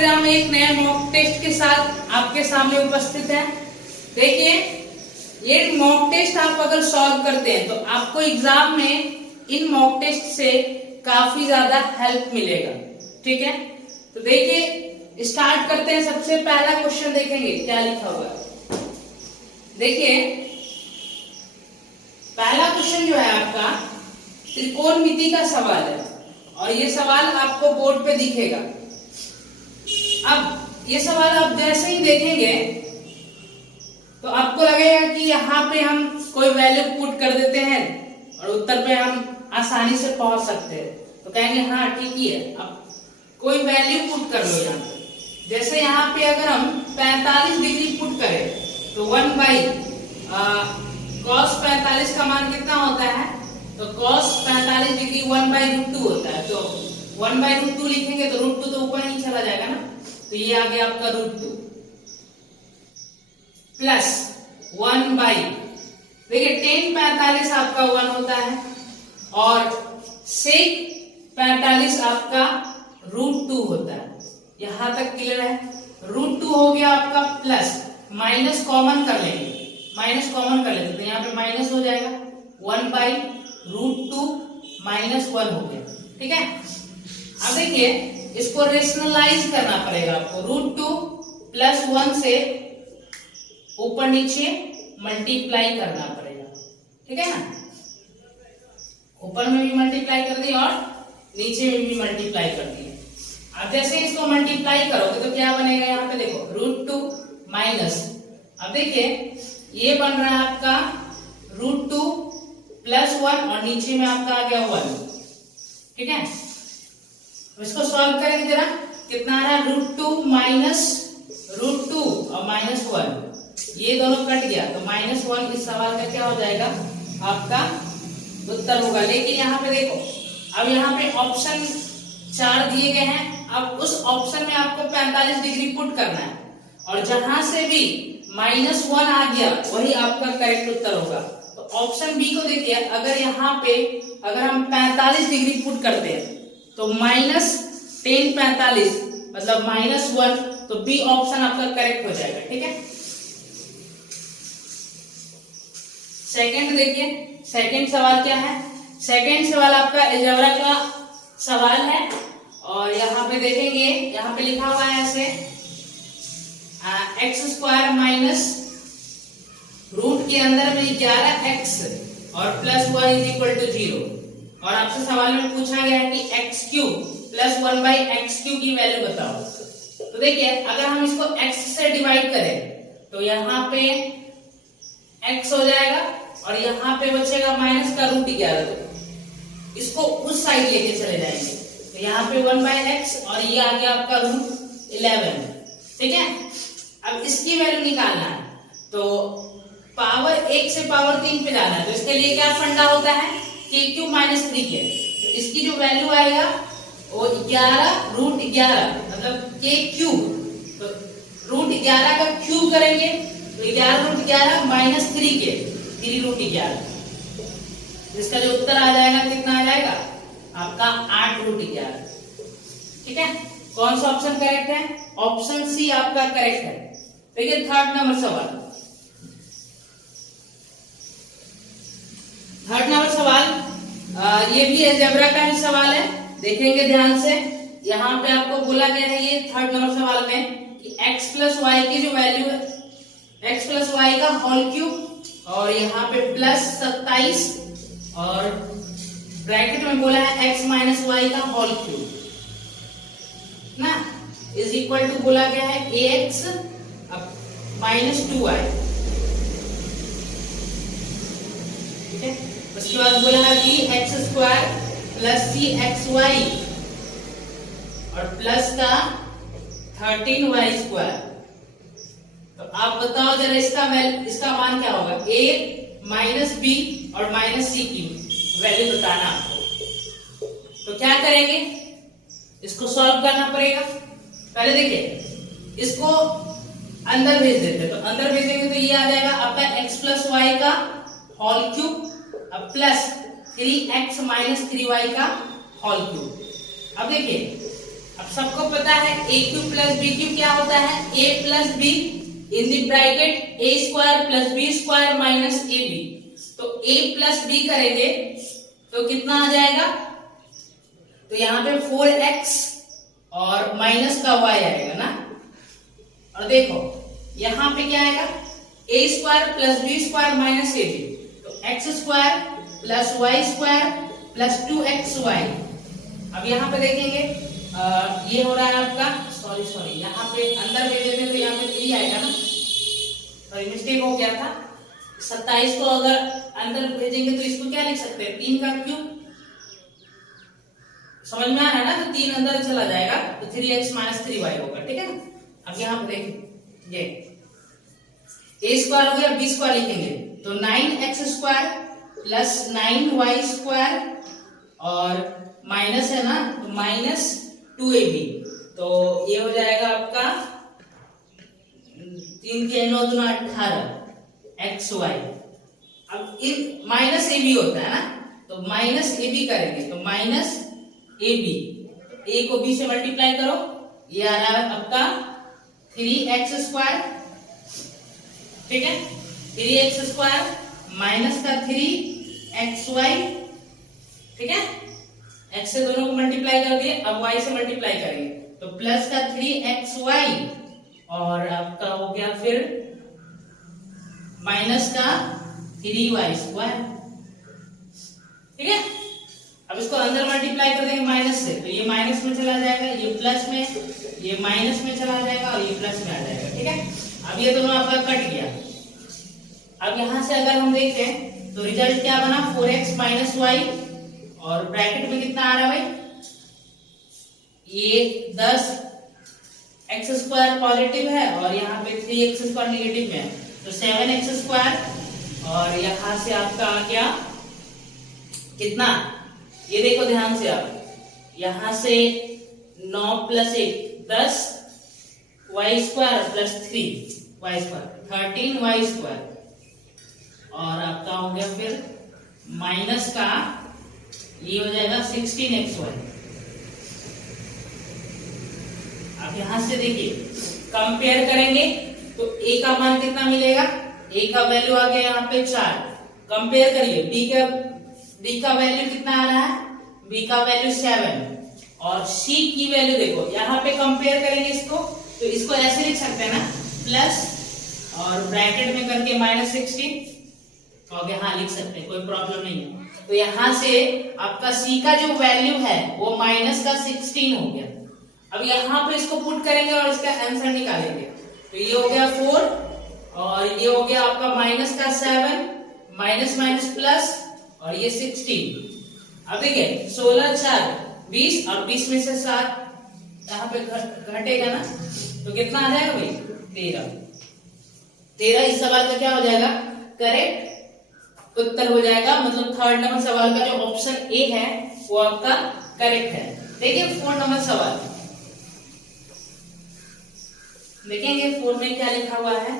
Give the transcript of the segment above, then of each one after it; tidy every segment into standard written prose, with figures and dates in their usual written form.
फिर हम एक नए मॉक टेस्ट के साथ आपके सामने उपस्थित हैं। देखिए, ये मॉक टेस्ट आप अगर सॉल्व करते हैं तो आपको एग्जाम में इन मॉक टेस्ट से काफी ज्यादा हेल्प मिलेगा। ठीक है, तो देखिए स्टार्ट करते हैं। सबसे पहला क्वेश्चन देखेंगे क्या लिखा हुआ है। देखिए पहला क्वेश्चन जो है आपका त्रिकोणमिति का सवाल है और ये सवाल आपको बोर्ड पे दिखेगा। अब ये सवाल आप जैसे ही देखेंगे तो आपको लगेगा कि यहाँ पे हम कोई वैल्यू पुट कर देते हैं और उत्तर पे हम आसानी से पहुंच सकते हैं। तो कहेंगे हाँ ठीक ही है, अब कोई वैल्यू पुट कर लो यहाँ पे। जैसे यहाँ पे अगर हम 45 डिग्री पुट करें तो 1 बाई cos 45 का मान कितना होता है, तो cos 45 डिग्री 1 बाई √2 होता है। तो 1 बाई √2 लिखेंगे तो √2 तो ऊपर ही चला जाएगा ना, तो ये आ गया आपका √2 प्लस 1 बाई, देखिए tan 45 आपका 1 होता है और sec 45 आपका √2 होता है। यहां तक क्लियर है। √2 हो गया आपका प्लस, माइनस कॉमन कर लेंगे, माइनस कॉमन कर लेते तो यहाँ पे माइनस हो जाएगा 1 बाई √2 माइनस 1 हो गया। ठीक है, अब देखिए इसको रेशनलाइज करना पड़ेगा आपको। √2 प्लस 1 से ऊपर नीचे मल्टीप्लाई करना पड़ेगा। ठीक है ना, ऊपर में भी मल्टीप्लाई कर दी और नीचे में भी मल्टीप्लाई कर दी। अब जैसे इसको मल्टीप्लाई करोगे तो क्या बनेगा, यहाँ पे देखो √2 माइनस, अब देखिए ये बन रहा है आपका √2 प्लस 1 और नीचे में आपका आ गया 1। ठीक है, तो इसको सॉल्व करेंगे जरा, कितना आ रहा है √2 माइनस √2 और माइनस 1, ये दोनों कट गया तो माइनस 1 इस सवाल का क्या हो जाएगा आपका उत्तर होगा। लेकिन यहाँ पे देखो, अब यहाँ पे ऑप्शन 4 दिए गए हैं। अब उस ऑप्शन में आपको 45 डिग्री पुट करना है और जहां से भी -1 आ गया वही आपका करेक्ट उत्तर होगा। तो ऑप्शन बी को देखिए, अगर यहाँ पे अगर हम 45 डिग्री पुट करते हैं तो माइनस tan 45 मतलब -1, तो बी ऑप्शन आपका करेक्ट हो जाएगा। ठीक है, सेकंड देखिए, सेकंड सवाल क्या है। सेकंड सवाल आपका अलजेब्रा का सवाल है और यहाँ पे देखेंगे, यहाँ पे लिखा हुआ है ऐसे x² माइनस रूट के अंदर में 11x और प्लस 1 = 0 और आपसे सवाल में पूछा गया है कि x³ प्लस 1 बाई x³ की वैल्यू बताओ। तो देखिए अगर हम इसको x से डिवाइड करें तो यहाँ पे x हो जाएगा और यहाँ पे बचेगा माइनस का √11, इसको उस साइड लेके चले जाएंगे तो यहाँ पे 1 बाई x और ये आ गया आपका √11। ठीक है, अब इसकी वैल्यू निकालना है तो पावर 1 से पावर 3 पे जाना है। तो इसके लिए क्या फंडा होता है, k³ माइनस 3k, तो इसकी जो वैल्यू आएगा वो 11 √11 मतलब k³, तो √11 का क्यूब करेंगे तो 11 √11 माइनस 3k, 3 √11, इसका जो उत्तर आ जाएगा कितना आ जाएगा आपका 8 √11। ठीक है, कौन सा ऑप्शन करेक्ट है, ऑप्शन सी आपका करेक्ट है। देखिए थर्ड नंबर सवाल, थर्ड नंबर सवाल ये भी अलजेब्रा का ही सवाल है, देखेंगे ध्यान से। यहाँ पे आपको बोला गया है ये थर्ड नंबर सवाल में कि x प्लस वाई की जो वैल्यू है, x प्लस वाई का होल क्यूब और यहाँ पे प्लस 27 और ब्रैकेट में बोला है x माइनस वाई का होल क्यूब ना इज इक्वल टू बोला गया है ax माइनस 2y। ठीक है, उसके बाद बोला है bx² प्लस cxy और प्लस का 13y²। तो आप बताओ जरा इसका मान क्या होगा, a माइनस b और माइनस c की वैल्यू बताना आपको। तो क्या करेंगे, इसको सॉल्व करना पड़ेगा। पहले देखिए इसको अंदर भेज देते हैं, तो अंदर भेजेंगे तो ये आ जाएगा आपका x प्लस वाई का होल क्यूब अब प्लस 3x माइनस 3y का होल क्यूब। अब देखिए अब सबको पता है a cube plus b cube क्या होता है, a plus b in the bracket a square plus b square minus a b. तो ए प्लस बी करेंगे तो कितना आ जाएगा, तो यहाँ पे 4x और माइनस का y आएगा ना। और देखो यहाँ पे क्या आएगा, a square plus b square minus a b, तो x square plus y square plus 2xy। अब यहाँ पे देखेंगे ये हो रहा है आपका, सॉरी यहाँ पे अंदर भेज देते तो यहाँ पे 3 आएगा ना, सॉरी मिस्टेक हो गया था। 27 को अगर अंदर भेजेंगे तो इसको क्या लिख सकते हैं, 3 का क्यूब। समझ में आ रहा है ना, तो 3 अंदर चला जाएगा तो 3x माइनस 3y होगा, ठीक है ना। अब यहाँ पे देखिए ये ए स्क्वायर हो गया, बी स्क्वायर लिखेंगे तो 9x square plus 9y square और माइनस है ना, तो माइनस 2ab, तो ये हो जाएगा आपका 3 के 9 दूना 18 xy। अब इन माइनस ab होता है ना, तो माइनस ab करेंगे तो माइनस ab, a को b से मल्टीप्लाई करो, ये आ रहा है आपका 3x स्क्वायर, ठीक है, 3x स्क्वायर माइनस का 3xy, ठीक है, x से दोनों को मल्टीप्लाई कर दिए, अब y से मल्टीप्लाई करेंगे तो प्लस का 3xy और आपका हो गया फिर माइनस का 3y स्क्वायर, ठीक है। अब इसको अंदर मल्टीप्लाई कर देंगे माइनस से, तो ये माइनस में चला जाएगा, ये प्लस में, ये माइनस में चला जाएगा और ये प्लस में आ जाएगा, ठीक है। अब ये दोनों आपका कट गया। अब यहां से अगर हम देखें तो रिजल्ट क्या बना, 4x माइनस वाई और ब्रैकेट में कितना आ रहा है भाई, ये 10x स्क्वायर पॉजिटिव है और यहाँ पे 3x स्क्वायर निगेटिव में है, तो 7x स्क्वायर और यहां से आपका आ गया कितना, ये देखो ध्यान से आप, यहां से 9 plus 1 10 y square plus 3 y square 13y square और आपका हो गया फिर माइनस का ये हो जाएगा 16xy। आप यहां से देखिए कंपेयर करेंगे तो a का मान कितना मिलेगा, a का वैल्यू आ गया यहाँ पे 4, कंपेयर करिए b का वैल्यू कितना आ रहा है, b का वैल्यू 7 और c की वैल्यू देखो, यहाँ पे कंपेयर करेंगे इसको तो इसको ऐसे लिख सकते हैं ना, प्लस और ब्रैकेट में करके माइनस 16, ओके हाँ लिख सकते हैं, कोई प्रॉब्लम नहीं है। तो यहां से आपका c का जो वैल्यू है वो माइनस का 16 हो गया। अब यहाँ पे इसको पुट करेंगे और इसका आंसर निकालेंगे, तो ये हो गया 4 और ये हो गया आपका माइनस का 7 माइनस माइनस प्लस और ये 16। अब देखिए 16 4 20 और 20 में से 7 यहाँ पे घटेगा ना, तो कितना आ जाएगा भाई 13। इस सवाल का क्या हो जाएगा, करेक्ट उत्तर हो जाएगा, मतलब 3rd नंबर सवाल का जो ऑप्शन ए है वो आपका करेक्ट है। देखिए 4 नंबर सवाल देखेंगे, 4 में क्या लिखा हुआ है,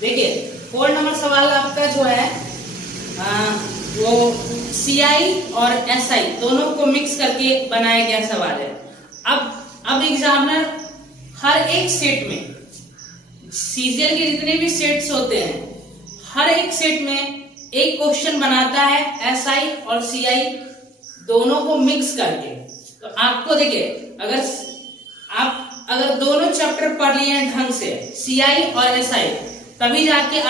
देखिए 4 नंबर सवाल आपका जो है वो CI और SI दोनों को मिक्स करके बनाया गया सवाल है। अब एग्जामिनर हर एक सेट में, सीजीएल के जितने भी सेट्स होते हैं हर एक सेट में एक क्वेश्चन बनाता है SI और CI दोनों को मिक्स करके। तो आपको देखिए अगर दोनों चैप्टर पढ़ लिए हैं ढंग से CI और SI, तभी जाके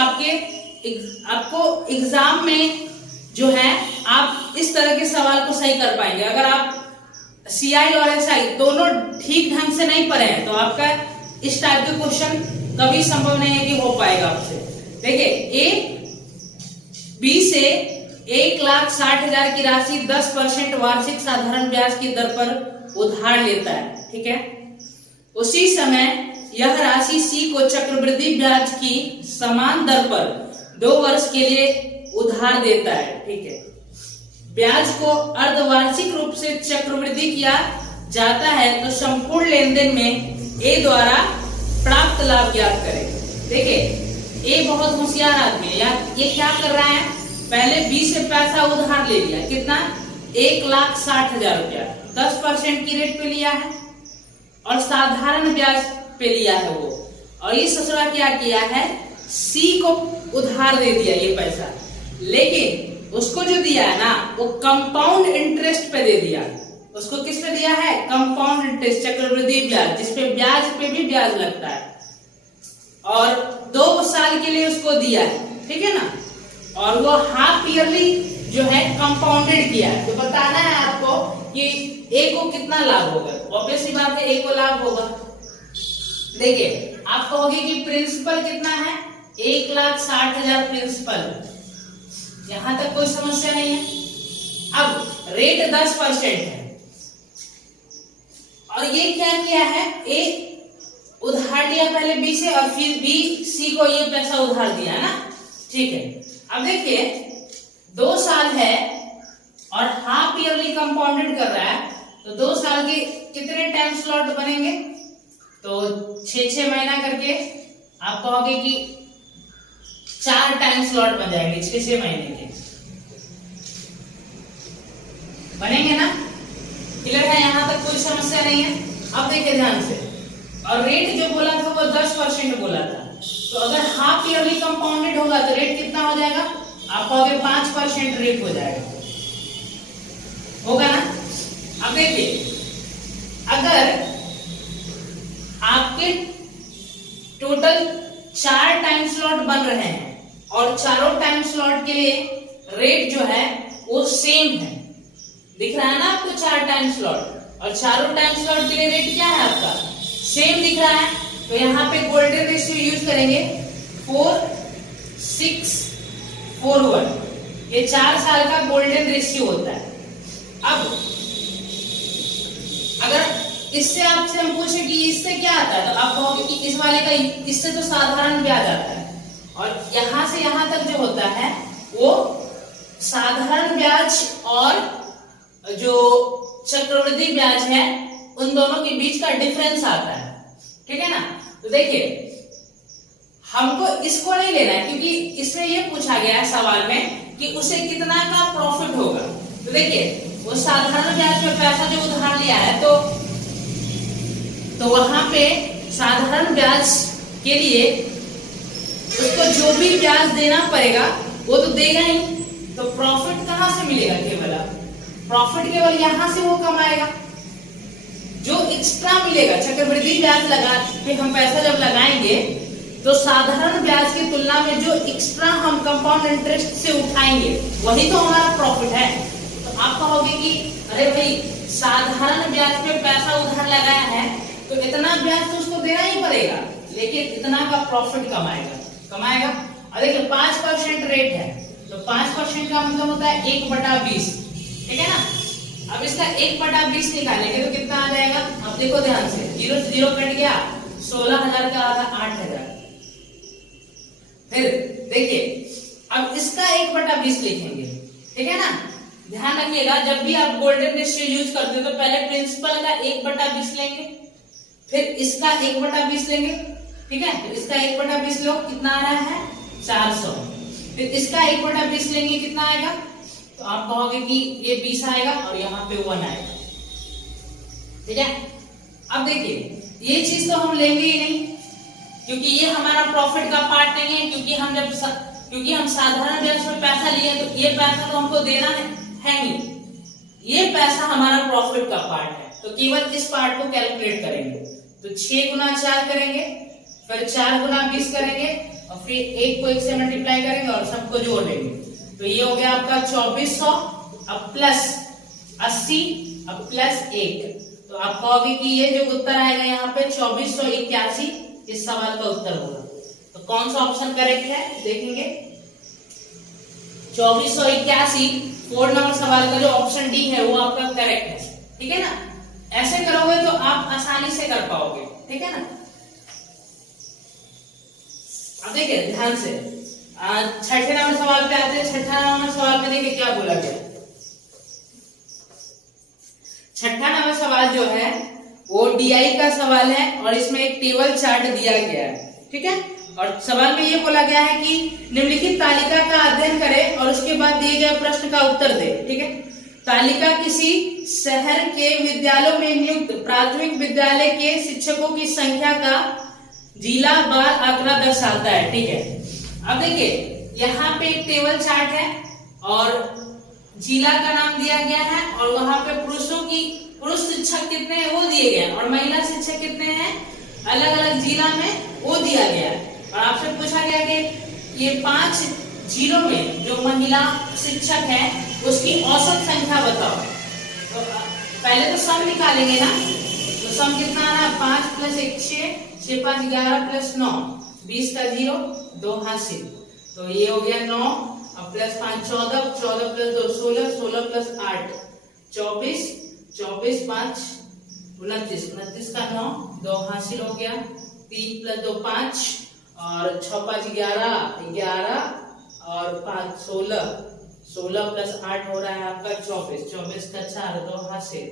आपको एग्जाम में जो है आप इस तरह के सवाल को सही कर पाएंगे। अगर आप CI और SI दोनों ठीक ढंग से नहीं पढ़े हैं तो आपका इस टाइप के क्वेश्चन कभी संभव नहीं है कि हो पाएगा आपसे। देखिए B से 1,60,000 की राशि 10% वार्षिक साधारण ब्याज की दर पर उधार लेता है, ठीक है। उसी समय यह राशि C को चक्रवृद्धि ब्याज की समान दर पर 2 वर्ष के लिए उधार देता है, ठीक है। ब्याज को अर्धवार्षिक रूप से चक्रवृद्धि किया जाता है तो संपूर्ण लेनदेन में A द्वारा प्राप्त लाभ ज्ञात करें। देखिए A बहुत होशियार आदमी है यार, ये क्या कर रहा है, पहले बी से पैसा उधार ले लिया, कितना? 1,60,000 रुपया, 10% की रेट पे लिया है और साधारण ब्याज पे लिया है वो। और इस ससुरा क्या किया है, सी को उधार दे दिया ये पैसा, लेकिन उसको जो दिया है ना वो कंपाउंड इंटरेस्ट पे दे दिया। उसको किस पे दिया है? कंपाउंड इंटरेस्ट, चक्रवृद्धि ब्याज, जिसपे ब्याज पे भी ब्याज लगता है, और 2 साल के लिए उसको दिया है, ठीक है ना। और वो हाफ ईयरली जो है कंपाउंडेड किया है। तो बताना है आपको कि ए को कितना लाभ होगा। ऑब्वियसली बात है, ए को लाभ होगा। देखिए आप कहोगे कि प्रिंसिपल कितना है, 1,60,000 प्रिंसिपल, यहां तक कोई समस्या नहीं है। अब रेट 10% है और ये क्या किया है, ए उधार लिया पहले बी से और फिर बी सी को ये पैसा उधार दिया ना, ठीक है। अब देखिए 2 साल है और हाफ ईयरली कंपाउंडेड कर रहा है, तो 2 साल के कितने टाइम स्लॉट बनेंगे, तो 6-6 महीना करके आप कहोगे कि 4 टाइम स्लॉट बन जाएंगे 6-6 महीने के, बनेंगे ना। क्लियर है, यहां तक कोई समस्या नहीं है। अब देखिए ध्यान से, और रेट जो बोला था वो 10% बोला था, तो अगर हाफ ईयरली कंपाउंडेड होगा तो रेट कितना हो जाएगा, आप कहोगे 5% रेट हो जाएगा, होगा ना। अब देखिए अगर आपके टोटल 4 टाइम स्लॉट बन रहे हैं और चारों टाइम स्लॉट के लिए रेट जो है वो सेम है, दिख रहा है ना आपको 4 टाइम स्लॉट, और चारों टाइम स्लॉट के लिए रेट क्या है आपका, सेम दिख रहा है, तो यहाँ पे गोल्डन रेशियो यूज करेंगे 4:6:4:1, ये 4 साल का गोल्डन रेशियो होता है। अब अगर इससे आपसे हम पूछे कि इससे क्या आता है, तो आप कहोगे कि इस वाले का, इससे तो साधारण ब्याज आता है, और यहां से यहां तक जो होता है वो साधारण ब्याज और जो चक्रवृद्धि ब्याज है उन दोनों के बीच का डिफरेंस आता है, ठीक है ना। तो देखिए हमको इसको नहीं लेना है, क्योंकि इसमें ये पूछा गया है सवाल में कि उसे कितना का प्रॉफिट होगा। तो देखिए वो साधारण ब्याज पे पैसा जो उधार लिया है, तो वहां पे साधारण ब्याज के लिए उसको जो भी ब्याज देना पड़ेगा वो तो देगा ही, तो प्रॉफिट कहां से मिलेगा, केवल प्रॉफिट केवल यहां से वो कमाएगा। जो एक्स्ट्रा मिलेगा चक्रवृद्धि ब्याज लगा के हम पैसा जब लगाएंगे तो साधारण ब्याज की तुलना में जो एक्स्ट्रा हम कंपाउंड इंटरेस्ट से उठाएंगे वही तो हमारा प्रॉफिट है। तो आप कहोगे कि अरे भाई साधारण ब्याज पे पैसा उधार लगाया है तो इतना ब्याज तो उसको देना ही पड़ेगा, लेकिन इतना का प्रॉफिट कमाएगा। और देखिए 5% रेट है, तो 5% का मतलब होता है 1/20, ठीक है ना। अब इसका 1/20 निकालेंगे तो कितना आ जाएगा, अब देखो ध्यान से, 0 से 0 कट गया, 16,000 का आधा 8,000। फिर देखिए अब इसका 1/20 लिखेंगे, ठीक है ना। ध्यान रखिएगा जब भी आप गोल्डन रेशियो यूज करते हो तो पहले प्रिंसिपल का 1/20 लेंगे, फिर इसका 1/20 लेंगे, ठीक है। तो इसका 1/20 लो, कितना आ रहा है 400, फिर इसका 1/20 लेंगे, कितना आएगा, तो आप कहोगे कि ये 20 आएगा और यहाँ पे 1 आएगा, ठीक है। अब देखिए ये चीज तो हम लेंगे ही नहीं, क्योंकि ये हमारा प्रॉफिट का पार्ट नहीं है, क्योंकि हम साधारण ब्याज पे पैसा लिए तो ये पैसा तो हमको देना है नहीं, ये पैसा हमारा प्रॉफिट का पार्ट है, तो केवल इस पार्ट को कैलकुलेट करेंगे। तो 6 गुना 4 करेंगे, फिर 4 गुना 20 करेंगे, और फिर 1 को 1 से मल्टीप्लाई करेंगे और सबको जोड़ लेंगे, तो ये हो गया आपका 2400, अब प्लस 80, अब प्लस 1, तो आप कहोगे कि ये जो उत्तर आएगा यहाँ पे 2481 इस सवाल का उत्तर होगा। तो कौन सा ऑप्शन करेक्ट है देखेंगे, 2481 4 नंबर सवाल का जो ऑप्शन डी है वो आपका करेक्ट है, ठीक है ना। ऐसे करोगे तो आप आसानी से कर पाओगे, ठीक है ना। अब देखिए ध्यान से, छठे नंबर सवाल पे आते हैं। छठा नंबर सवाल में देखिए क्या बोला गया। छठा नंबर सवाल जो है वो डीआई का सवाल है और इसमें एक टेबल चार्ट दिया गया है, ठीक है। और सवाल में ये बोला गया है कि निम्नलिखित तालिका का अध्ययन करें और उसके बाद दिए गए प्रश्न का उत्तर दे। ठीक है, तालिका किसी शहर के विद्यालयों में नियुक्त प्राथमिक विद्यालय के शिक्षकों की संख्या का जिला वार आंकड़ा दर्शाता है। ठीक है, अब देखिए यहाँ पे एक टेबल चार्ट है और जिला का नाम दिया गया है और वहां पे पुरुष शिक्षक कितने हैं वो दिए गए हैं और महिला शिक्षक कितने हैं अलग अलग जिला में वो दिया गया है। और आपसे पूछा गया कि ये 5 जिलों में जो महिला शिक्षक है उसकी औसत संख्या बताओ। तो पहले तो सम निकालेंगे ना, तो सम कितना आ रहा है 5 + 1 6, 6 5 11 + 9 20 का 0 2 हासिल, तो ये हो गया 9 और +5 14, 14 + 2 16, 16 + 8 24, 24 5 29, 29 का 9 2 हासिल हो गया, 3 + 2 5 और 6 5 11 11 और 5 16, 16 + 8 हो रहा है आपका 24, 24 का 4 2 हासिल,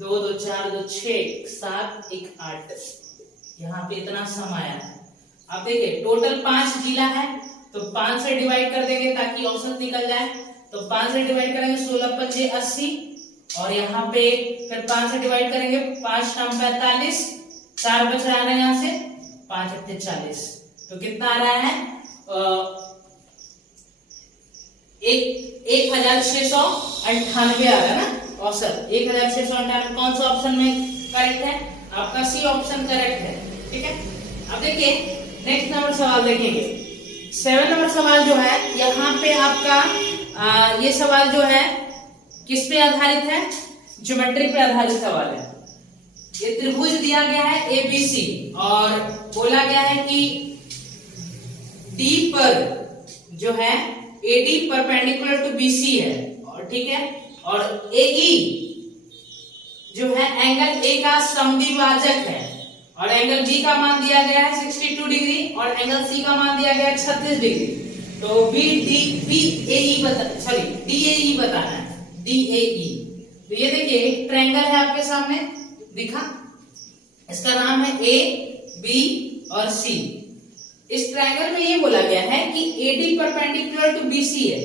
2 2 4 2 6 7 1 8, यहाँ पे इतना सम आया है। अब देखिए टोटल 5 जिला है तो 5 से डिवाइड कर देंगे ताकि औसत निकल जाए, तो 5 से डिवाइड करेंगे 16 × 5 = 80 और यहाँ पे फिर 5 से डिवाइड करेंगे 5 × 9 = 45, 4 बच रहा है यहाँ से 5 × 8 = 40, तो कितना आ रहा है 1698 आ रहा है ना औसत 1698। कौन सा ऑप्शन में करेक्ट है? आपका सी ऑप्शन करेक्ट है। ठीक है, अब देखिए नेक्स्ट नंबर सवाल देखेंगे। 7 नंबर सवाल जो है यहाँ पे आपका ये सवाल जो है किस पे आधारित है? ज्योमेट्री पे आधारित सवाल है। ये त्रिभुज दिया गया है ABC और बोला गया है कि D पर जो है AD परपेंडिकुलर टू BC है और ठीक है, और AE जो है एंगल A का समद्विभाजक है और एंगल B का मान दिया गया है 62 डिग्री और एंगल C का मान दिया गया है 36 डिग्री। तो DAE बताना है, DAE। तो ये देखिए एक ट्रायंगल है आपके सामने दिखा, इसका नाम है A, B और C। इस ट्रायंगल में ये बोला गया है कि AD परपेंडिकुलर टू BC है।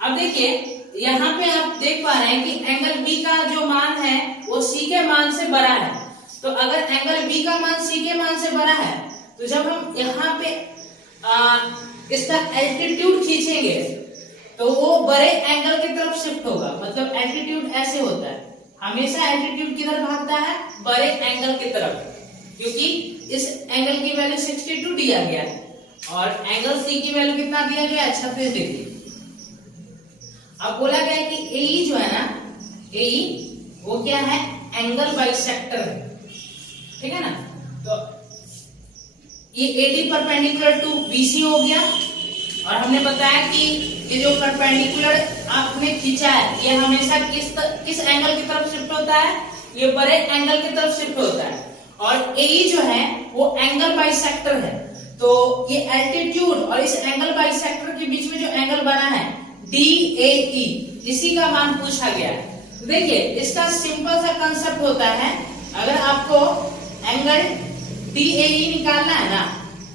अब देखिए यहाँ पे आप देख पा रहे हैं कि एंगल B का जो मान है वो C के मान से बड़ा है, तो अगर एंगल B का मान C के मान से बड़ा है तो जब हम यहाँ पे इसका एल्टीट्यूड खींचेंगे तो वो बड़े एंगल की तरफ शिफ्ट होगा। मतलब एल्टीट्यूड ऐसे होता है, हमेशा एल्टीट्यूड किधर भागता है? बड़े एंगल की तरफ, क्योंकि इस एंगल की वैल्यू 62 दिया गया है और एंगल C की वैल्यू कितना दिया गया है? 36 डिग्री। अब बोला गया है कि AE जो है ना, AE वो क्या है? एंगल बाइसेक्टर है। ठीक है ना, तो ये AD परपेंडिकुलर टू BC हो गया और हमने बताया कि ये जो परपेंडिकुलर आपने खींचा है ये हमेशा किस एंगल की तरफ शिफ्ट होता है? ये बड़े एंगल की तरफ शिफ्ट होता है। और AE जो है वो एंगल बाइसेक्टर है, तो ये एल्टीट्यूड और इस एंगल बाइसेक्टर के बीच में जो एंगल बना है DAE, इसी का मान पूछा गया है। देखिए इसका सिंपल सा कंसेप्ट होता है, अगर आपको एंगल DAE निकालना है ना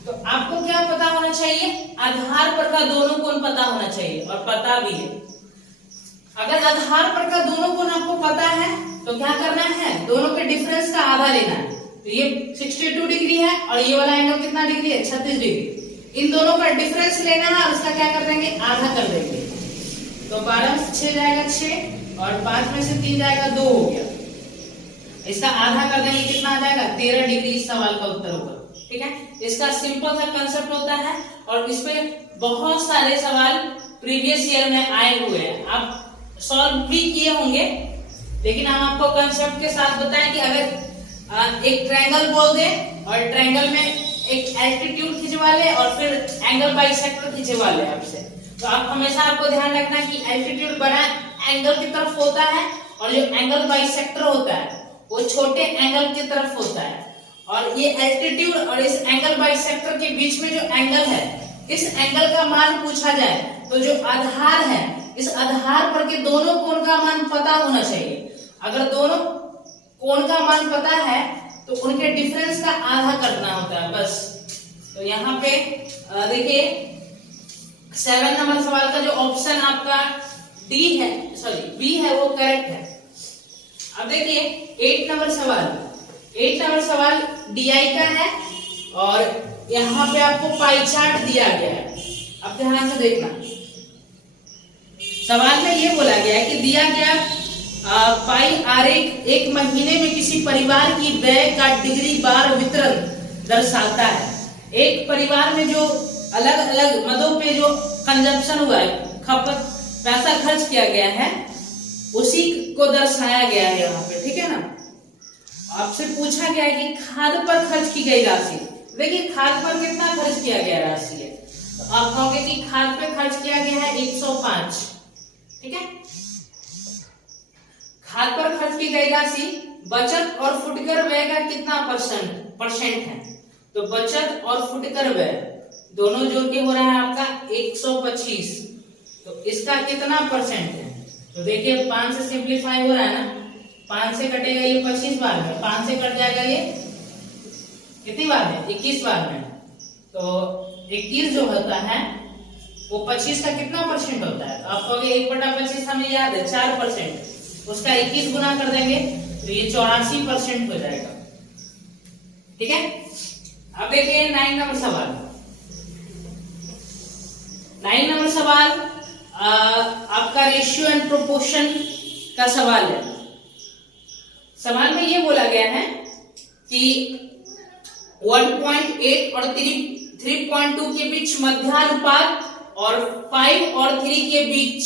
तो आपको क्या पता होना चाहिए? आधार पर का दोनों कोण पता होना चाहिए और पता भी है। अगर आधार पर का दोनों कोण आपको पता है तो क्या करना है? दोनों के डिफरेंस का आधा लेना है। तो ये 62 डिग्री है और ये वाला एंगल कितना डिग्री है? 36 डिग्री। इन दोनों का डिफरेंस लेना है और उसका क्या कर देंगे? आधा कर देंगे। तो 12 में से 6 जाएगा 6 और 5 में से 3 जाएगा 2 हो गया। इसका आधा कर देंगे, कितना आ जाएगा? 13 डिग्री इस सवाल का उत्तर होगा। ठीक है, इसका सिंपल सा कंसेप्ट होता है और इस पे बहुत सारे सवाल प्रीवियस ईयर में आए हुए हैं, आप सॉल्व भी किए होंगे, लेकिन हम आपको कंसेप्ट के साथ बताएं कि अगर एक ट्रायंगल बोल दें और ट्रायंगल में एक एल्टीट्यूड खिंचवा ले और फिर एंगल बाइसेक्टर खिंचवा ले आपसे, तो आप हमेशा आपको ध्यान रखना कि एल्टीट्यूड बड़ा एंगल की तरफ होता है और जो एंगल बाइसेक्टर होता है वो छोटे एंगल की तरफ होता है। और ये एल्टीट्यूड और इस एंगल बाइसेक्टर के बीच में जो एंगल है, इस एंगल का मान पूछा जाए तो जो आधार है, इस आधार पर के दोनों कोण का मान पता होना चाहिए। अगर दोनों कोण का मान पता है तो उनके डिफरेंस का आधा करना होता है बस। तो यहाँ पे देखिए 7 नंबर सवाल का जो ऑप्शन आपका डी है, सॉरी बी है, वो करेक्ट है। अब देखिए 8 नंबर सवाल डीआई का है और यहाँ पे आपको पाई चार्ट दिया गया है। अब ध्यान से देखना, सवाल में ये बोला गया है कि दिया गया पाई आरेख एक महीने में किसी परिवार की व्यय का डिग्री बार वितरण दर्शाता है। एक परिवार में जो अलग अलग मदों पे जो कंजप्शन हुआ है, खपत पैसा खर्च किया गया है, उसी को दर्शाया गया है यहाँ पे, ठीक है ना। आपसे पूछा गया है कि खाद पर खर्च की गई राशि। देखिए खाद पर कितना खर्च किया गया राशि है, तो आप कहोगे कि खाद पे खर्च किया गया है 105, ठीक है। खाद पर खर्च की गई राशि बचत और फुटकर व्यय का कितना परसेंट है, तो बचत और फुटकर व्यय दोनों जोड़ के हो रहा है आपका 125, तो इसका कितना परसेंट है, तो देखिए 5 से सिंप्लीफाई हो रहा है ना, 5 से कटेगा ये 25 बार में, 5 से कट जाएगा ये कितनी बार में, 21 बार में, तो 21 जो होता है वो 25 का कितना परसेंट होता है, तो आप कहोगे 1/25 हमें याद है 4%, उसका 21 गुना कर देंगे तो ये 84% हो जाएगा, ठीक है। अब देखिए 9 नंबर सवाल आपका रेशियो एंड प्रोपोर्शन का सवाल है। सवाल में ये बोला गया है कि 1.8 और 3.2 के बीच मध्यानुपात और 5 और 3 के बीच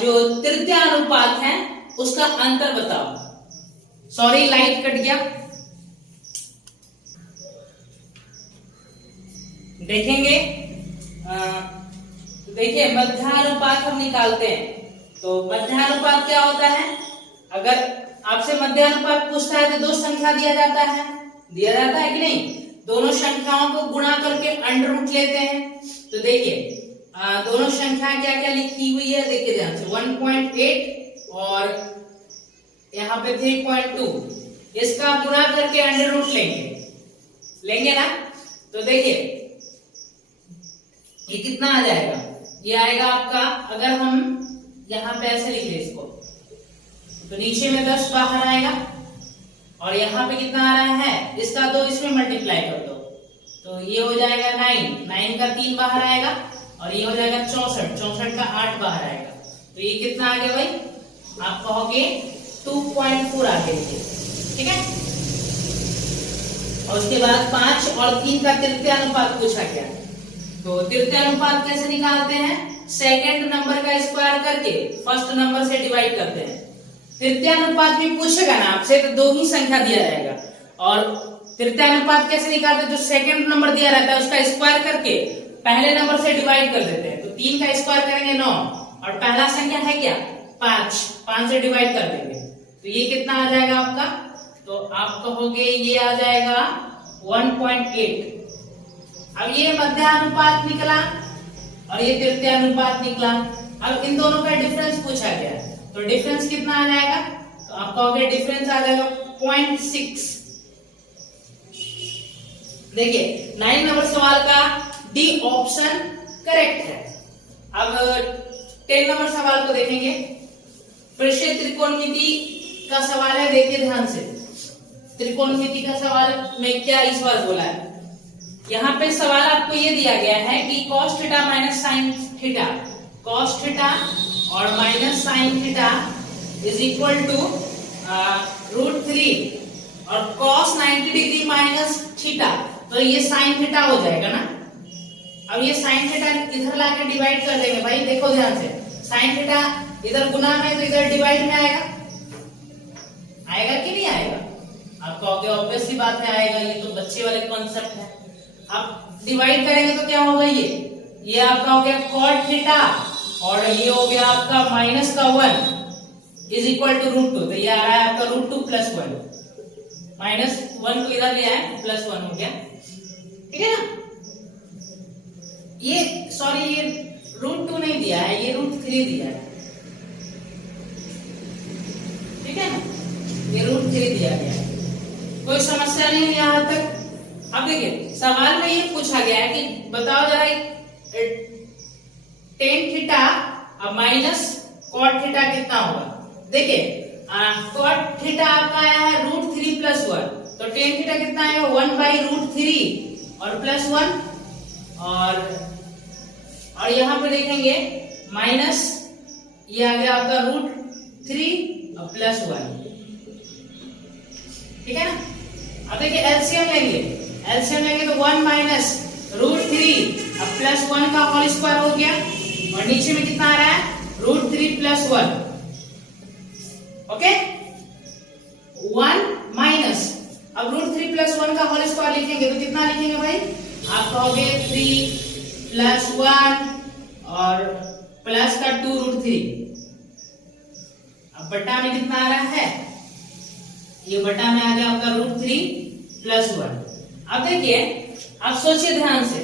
जो तृतीयानुपात है उसका अंतर बताओ। सॉरी लाइट कट गया, देखेंगे। देखिए मध्यानुपात हम निकालते हैं, तो मध्यानुपात क्या होता है, अगर आपसे मध्यानुपात पूछता है तो दो संख्या दिया जाता है कि नहीं, दोनों संख्याओं को गुणा करके अंडर रूट लेते हैं। तो देखिए दोनों संख्या क्या क्या लिखी हुई है, देखिए ध्यान से 1.8 और यहाँ पे 3.2, इसका गुणा करके अंडर रूट लेंगे ना, तो देखिए ये कितना आ जाएगा, ये आएगा आपका, अगर हम यहाँ पे ऐसे लिख ले इसको, तो नीचे में 10 बाहर आएगा और यहाँ पे कितना आ रहा है, इसका 2 इसमें मल्टीप्लाई कर दो, तो ये हो जाएगा 9 का 3 बाहर आएगा और ये हो जाएगा 64 का 8 बाहर आएगा, तो ये कितना आ गया भाई, आप कहोगे 2.4 आ गया, ठीक है। और उसके बाद 5 और 3 का तृतीयानुपात पूछा गया, तो तृतीयानुपात कैसे निकालते हैं, सेकंड नंबर का स्क्वायर करके फर्स्ट नंबर से डिवाइड करते हैं। तृतीयानुपात भी पूछेगा ना आपसे तो 2 ही संख्या दिया जाएगा, और तृतीयानुपात कैसे निकालते हैं, जो सेकंड नंबर दिया रहता है उसका स्क्वायर करके पहले नंबर से डिवाइड कर देते हैं। तो 3 का स्क्वायर करेंगे 9 और पहला संख्या है क्या 5 से डिवाइड कर देंगे, तो ये कितना आ जाएगा आपका, तो आप कहोगे ये आ जाएगा 1.8। अब ये मध्यानुपात निकला और ये तृतीयानुपात निकला, अब इन दोनों का डिफरेंस पूछा गया, तो डिफरेंस कितना आ जाएगा, तो आप कहोगे डिफरेंस आ जाएगा 0.6। देखिए 9 नंबर सवाल का डी ऑप्शन करेक्ट है। अब 10 नंबर सवाल को देखेंगे, फिर से त्रिकोणमिति का सवाल है, देखिए ध्यान से, त्रिकोणमिति का सवाल में क्या इस बार बोला है, यहाँ पे सवाल आपको ये दिया गया है कि cos theta minus sine theta, cos theta और minus sine theta is equal to √3 और cos 90 डिग्री माइनस थीटा, तो ये साइन थीटा हो जाएगा ना। अब ये साइन थीटा इधर लाके डिवाइड कर देंगे भाई, देखो ध्यान से, साइन थीटा इधर गुना में तो इधर डिवाइड में आएगा कि नहीं आएगा, आप कहोगे ऑब्वियस सी बात है आएगा, ये तो बच्चे वाले कॉन्सेप्ट है। अब डिवाइड करेंगे तो क्या होगा, ये आपका हो गया cot थीटा और ये हो गया आपका माइनस का 1 इज इक्वल टू √2, तो ये आ रहा है आपका √2 + 1, -1 को इधर ले आए +1 हो गया, ठीक है ना। ये सॉरी ये √2 नहीं दिया है, ये √3 दिया है, ठीक है ना, ये √3 दिया गया है। कोई समस्या नहीं है यहाँ तक, अब देखिए सवाल में ये पूछा गया है कि बताओ जरा tan theta minus cot theta कितना होगा। देखिए कॉट थीटा आपका आया है √3+1, तो टेन थीटा कितना आएगा 1/√3 और +1 और यहाँ पे देखेंगे माइनस ये आ गया आपका √3 और +1, ठीक है ना। अब देखिए एलसीएम लेंगे तो 1 माइनस √3 अब +1 का होल स्क्वायर हो गया और नीचे में कितना आ रहा है √3+1, ओके 1 माइनस अब √3+1 का होल स्क्वायर लिखेंगे तो कितना लिखेंगे भाई, आप कहोगे 3+1 और प्लस का 2√3, अब बटा में कितना आ रहा है, ये बटा में आ गया आपका √3+1। अब देखिए आप सोचिए ध्यान से,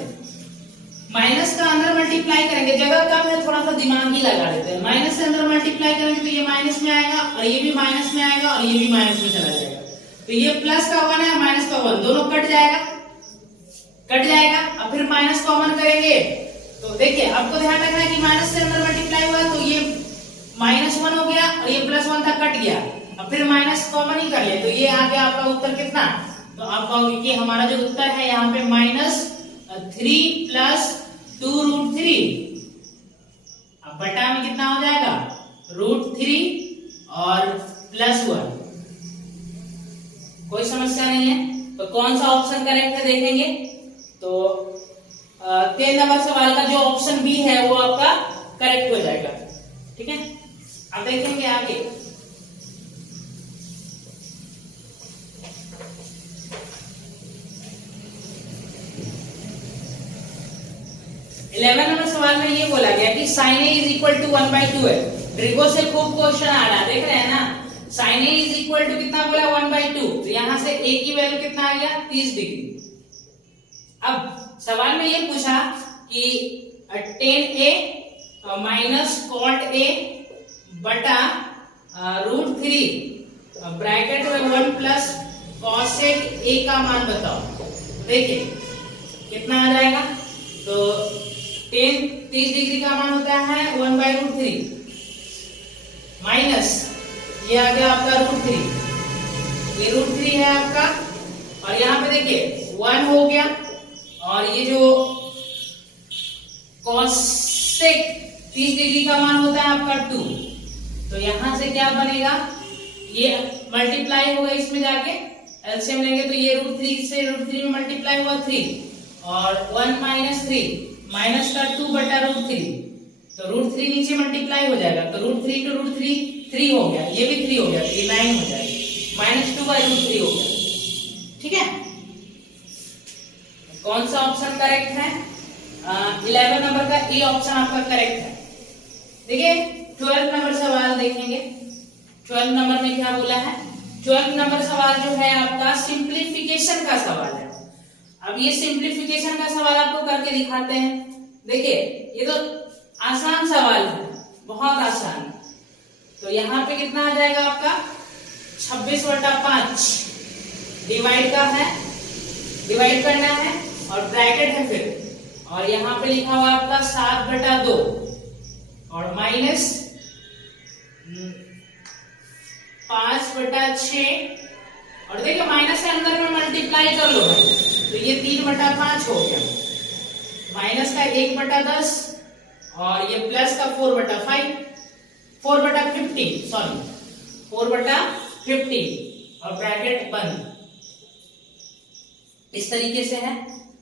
माइनस का अंदर मल्टीप्लाई करेंगे, जगह कम है थोड़ा सा दिमाग ही लगा देते हैं, माइनस से अंदर मल्टीप्लाई करेंगे तो ये माइनस में आएगा और ये भी माइनस में आएगा और ये भी माइनस में चला जाएगा, तो ये प्लस का 1 है माइनस का 1 दोनों कट जाएगा। अब फिर माइनस कॉमन करेंगे तो देखिए आपको ध्यान रखना है कि माइनस से अंदर मल्टीप्लाई हुआ तो ये -1 हो गया और ये +1 था कट गया, अब फिर माइनस कॉमन ही कर ले तो ये आ गया आपका उत्तर कितना, तो आप कहोगे कि हमारा जो उत्तर है यहाँ पे -3 + 2√3, अब बटा में कितना हो जाएगा √3 और +1। कोई समस्या नहीं है, तो कौन सा ऑप्शन करेक्ट है देखेंगे, तो 3 नंबर सवाल का जो ऑप्शन बी है वो आपका करेक्ट हो जाएगा, ठीक है। अब देखेंगे आगे 11 नंबर सवाल में ये बोला गया कि sin a = 1/2 है। ट्रिगो से खूब क्वेश्चन आ रहा है, देख रहे हैं ना, sin a = कितना बोला 1/2, तो यहां से a की वैल्यू कितना आ गया 30 डिग्री। अब सवाल में ये पूछा कि tan a minus cot a बटा √3 ब्रैकेट में 1 प्लस cosec a का मान बताओ। देखिए कितना आ जाएगा, तो tan 30 डिग्री का मान होता है 1/√3 माइनस ये आ गया आपका √3, ये √3 है आपका, और यहाँ पे देखिए 1 हो गया और ये जो cosec 30 डिग्री का मान होता है आपका 2, तो यहां से क्या बनेगा, ये मल्टीप्लाई होगा इसमें जाके एलसीएम लेंगे तो ये √3 से √3 में मल्टीप्लाई हुआ 3 और 1 - 3 माइनस का 2 बटा √3, तो √3 नीचे मल्टीप्लाई हो जाएगा तो √3 to √3 3 हो गया, ये भी 3 हो गया तो ये 9 हो जाएगा, -2/√3 हो गया, ठीक है। कौन सा ऑप्शन करेक्ट है, 11 नंबर का ए ऑप्शन आपका करेक्ट है। देखिए 12 नंबर सवाल देखेंगे, 12 नंबर में क्या बोला है, 12 नंबर सवाल जो है आपका सिंप्लीफिकेशन का सवाल है। अब ये सिंप्लीफिकेशन का सवाल आपको करके दिखाते हैं। देखिए ये तो आसान सवाल है, बहुत आसान, तो यहाँ पे कितना आ जाएगा आपका 26/5 डिवाइड का है, डिवाइड करना है और ब्रैकेट है फिर, और यहाँ पे लिखा हुआ आपका 7/2 और माइनस 5/6, और देखिए माइनस के अंदर में मल्टीप्लाई कर लो भाई, तो ये 3/5 हो गया, माइनस का 1/10 और ये प्लस का 4/5 4/50 सॉरी 4/50 और ब्रैकेट बंद, इस तरीके से है,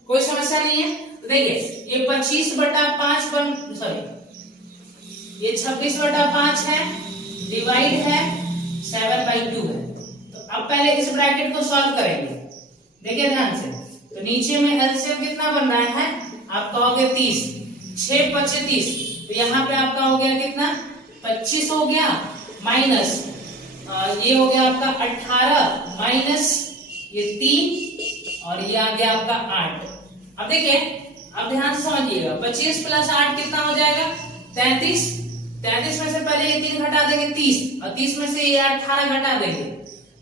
कोई समस्या नहीं है। तो देखिए ये 25/5 सॉरी ये 26/5 है, डिवाइड है 7/2 है। तो अब पहले इस ब्रैकेट को सॉल्व करेंगे, देखिए ध्यान से, तो नीचे में एलसीएम कितना बन रहा है, आप कहोगे 30, 6 × 5 = 30, तो यहाँ पे आपका हो गया कितना 25 हो गया, माइनस ये हो गया आपका 18 माइनस ये 3 और ये आ गया आपका 8। अब देखिए अब ध्यान से समझिएगा, 25 + 8 कितना हो जाएगा 33, 33 में से पहले ये 3 घटा देंगे 30 और 30 में से ये 18 घटा देंगे,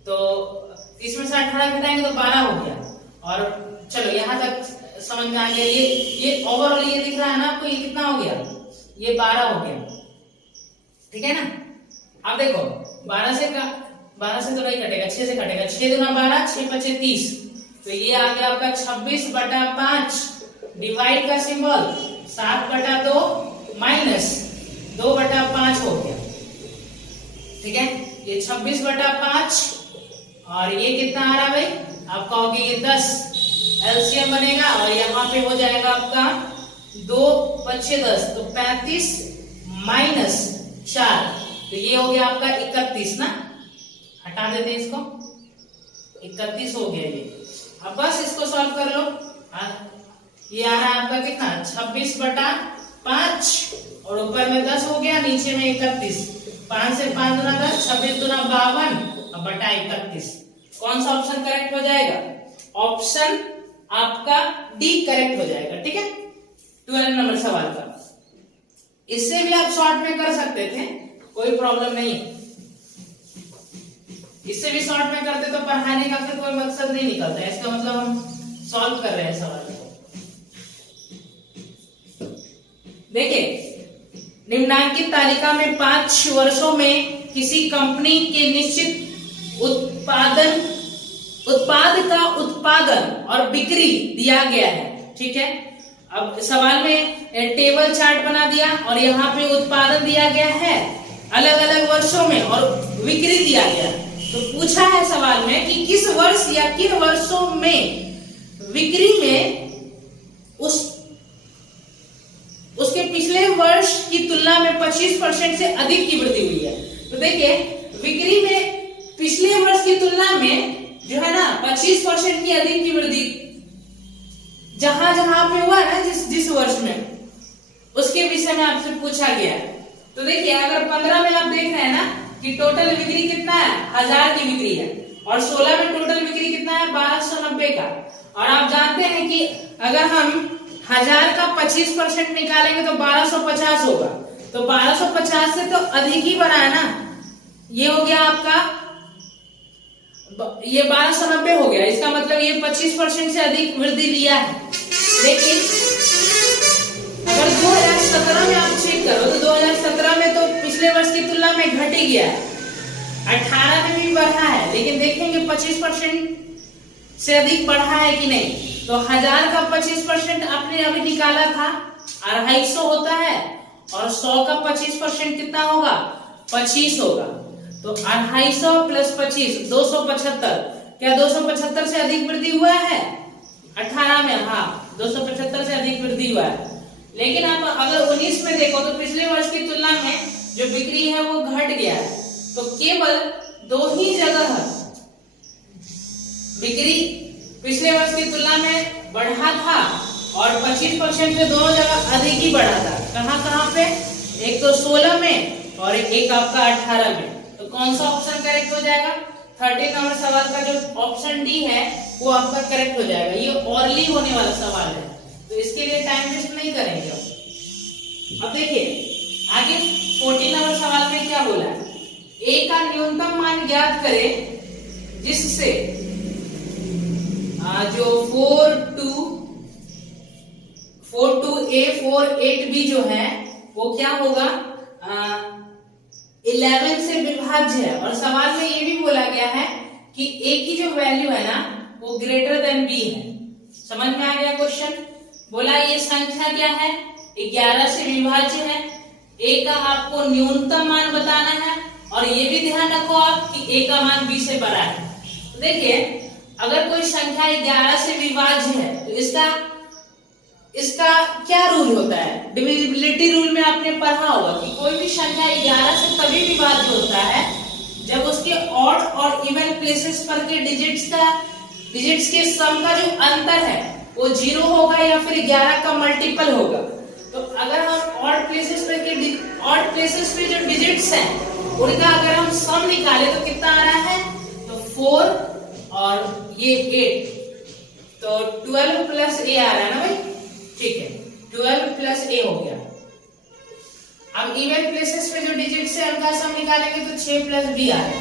तो 30 में से 18 घटाएंगे तो 12 हो गया, और चलो यहाँ तक समझ में आ गया। ये ओवरऑल ये दिख रहा है ना आपको, ये कितना हो गया, ये 12 हो गया, ठीक है ना। अब देखो 12 से तो नहीं कटेगा, 6 से कटेगा, 6 दूना 12, 6 पचे 30, तो ये आ गया आपका 26/5, डिवाइड का सिंबल 7/2 माइनस 2/5 हो गया, ठीक है। ये 26/5 और ये कितना आ रहा भाई, आप कहोगे ये 10, एलसीएम बनेगा और यहाँ पे हो जाएगा आपका 2 पचे 10, तो 35 माइनस 4, तो ये हो गया आपका 31 ना, हटा देते हैं इसको, 31 हो गया ये। अब बस इसको सॉल्व कर लो, ये आ रहा है आपका कितना 26/5 और ऊपर में 10 हो गया, नीचे में 31, 5 से 5 दूना 10, 26 दूना 52 और बटा 31। कौन सा ऑप्शन करेक्ट हो जाएगा, ऑप्शन आपका डी करेक्ट हो जाएगा, ठीक है। 12 नंबर सवाल का, इससे भी आप शॉर्ट में कर सकते थे, कोई प्रॉब्लम नहीं है, इससे भी शॉर्ट में करते तो पढ़ाने का फिर कोई मकसद नहीं निकलता है, इसका मतलब हम सॉल्व कर रहे हैं सवाल को। देखिए निम्नांकित तालिका में 5 वर्षों में किसी कंपनी के निश्चित उत्पाद का उत्पादन और बिक्री दिया गया है, ठीक है। अब सवाल में टेबल चार्ट बना दिया और यहाँ पे उत्पादन दिया गया है अलग अलग वर्षों में और बिक्री दिया गया, तो पूछा है सवाल में कि किस वर्ष या किन वर्षों में बिक्री में उसके पिछले वर्ष की तुलना में 25% से अधिक की वृद्धि हुई है। तो देखिए बिक्री में पिछले वर्ष की तुलना में जो है ना 25% की अधिक की वृद्धि जहां जहां पे हुआ ना, जिस वर्ष में, उसके विषय में आपसे पूछा गया है। तो देखिए अगर 15 में आप देख रहे हैं ना कि टोटल बिक्री कितना है, 1000 की बिक्री है, और 16 में टोटल बिक्री कितना है, 1290 का, और आप जानते हैं कि अगर हम 1000 का 25% निकालेंगे तो 1250 होगा, तो 1250 से तो अधिक ही बना है ना, ये हो गया आपका, ये 1290 हो गया, इसका मतलब ये 25% से अधिक वृद्धि लिया है। लेकिन अगर 2017 में आप चेक करो तो 2017 में तो पिछले वर्ष की तुलना में घट ही गया है, 18 में भी बढ़ा है, लेकिन देखेंगे 25% से अधिक बढ़ा है कि नहीं। तो 1000 का 25% आपने अभी निकाला था 250 होता है, और 100 का 25% कितना होगा, 25 होगा, तो 250 प्लस 25 275, क्या 275 से अधिक वृद्धि हुआ है 18 में, हाँ 275 से अधिक वृद्धि हुआ है। लेकिन आप अगर 19 में देखो तो पिछले वर्ष की तुलना में जो बिक्री है वो घट गया है, तो केवल 2 ही जगह बिक्री पिछले वर्ष की तुलना में बढ़ा था और 25% से दोनों जगह अधिक ही बढ़ा था। कहां पे, एक तो 16 में और एक आपका 18 में, तो कौन सा ऑप्शन करेक्ट हो जाएगा, 13 नंबर सवाल का जो ऑप्शन डी है वो आपका करेक्ट हो जाएगा। ये ओरली होने वाला सवाल है, तो इसके लिए टाइम वेस्ट नहीं करेंगे। अब देखिए आगे 14 नंबर सवाल में क्या बोला है, ए का न्यूनतम मान ज्ञात करें जिससे जो 4 A 4 8 B जो है वो क्या होगा, 11 से विभाज्य है, और सवाल में ये भी बोला गया है कि A की जो वैल्यू है ना वो ग्रेटर देन B है। समझ में आ गया क्वेश्चन, बोला ये संख्या क्या है, 11 से विभाज्य है, A का आपको न्यूनतम मान बताना है, और ये भी ध्यान रखो आप कि A का मान B से बड़ा है। तो देखिए अगर कोई संख्या 11 से विभाज्य है तो इसका क्या रूल होता है, डिविजिबिलिटी रूल में आपने पढ़ा होगा कि कोई भी संख्या 11 से तभी विभाज्य होता है जब उसके ऑड और इवन प्लेसेस पर के डिजिट्स के सम का जो अंतर है वो 0 होगा या फिर 11 का मल्टीपल होगा। तो अगर हम ऑड प्लेसेस पे जो डिजिट्स हैं उनका अगर हम सम निकाले तो कितना आ रहा है, तो 4 और ये 8, तो 12 प्लस A आ रहा है ना भाई, ठीक है 12 प्लस A हो गया। अब इवन प्लेसेस पे जो डिजिट्स है उनका सम निकालेंगे तो 6 प्लस B आ रहा है।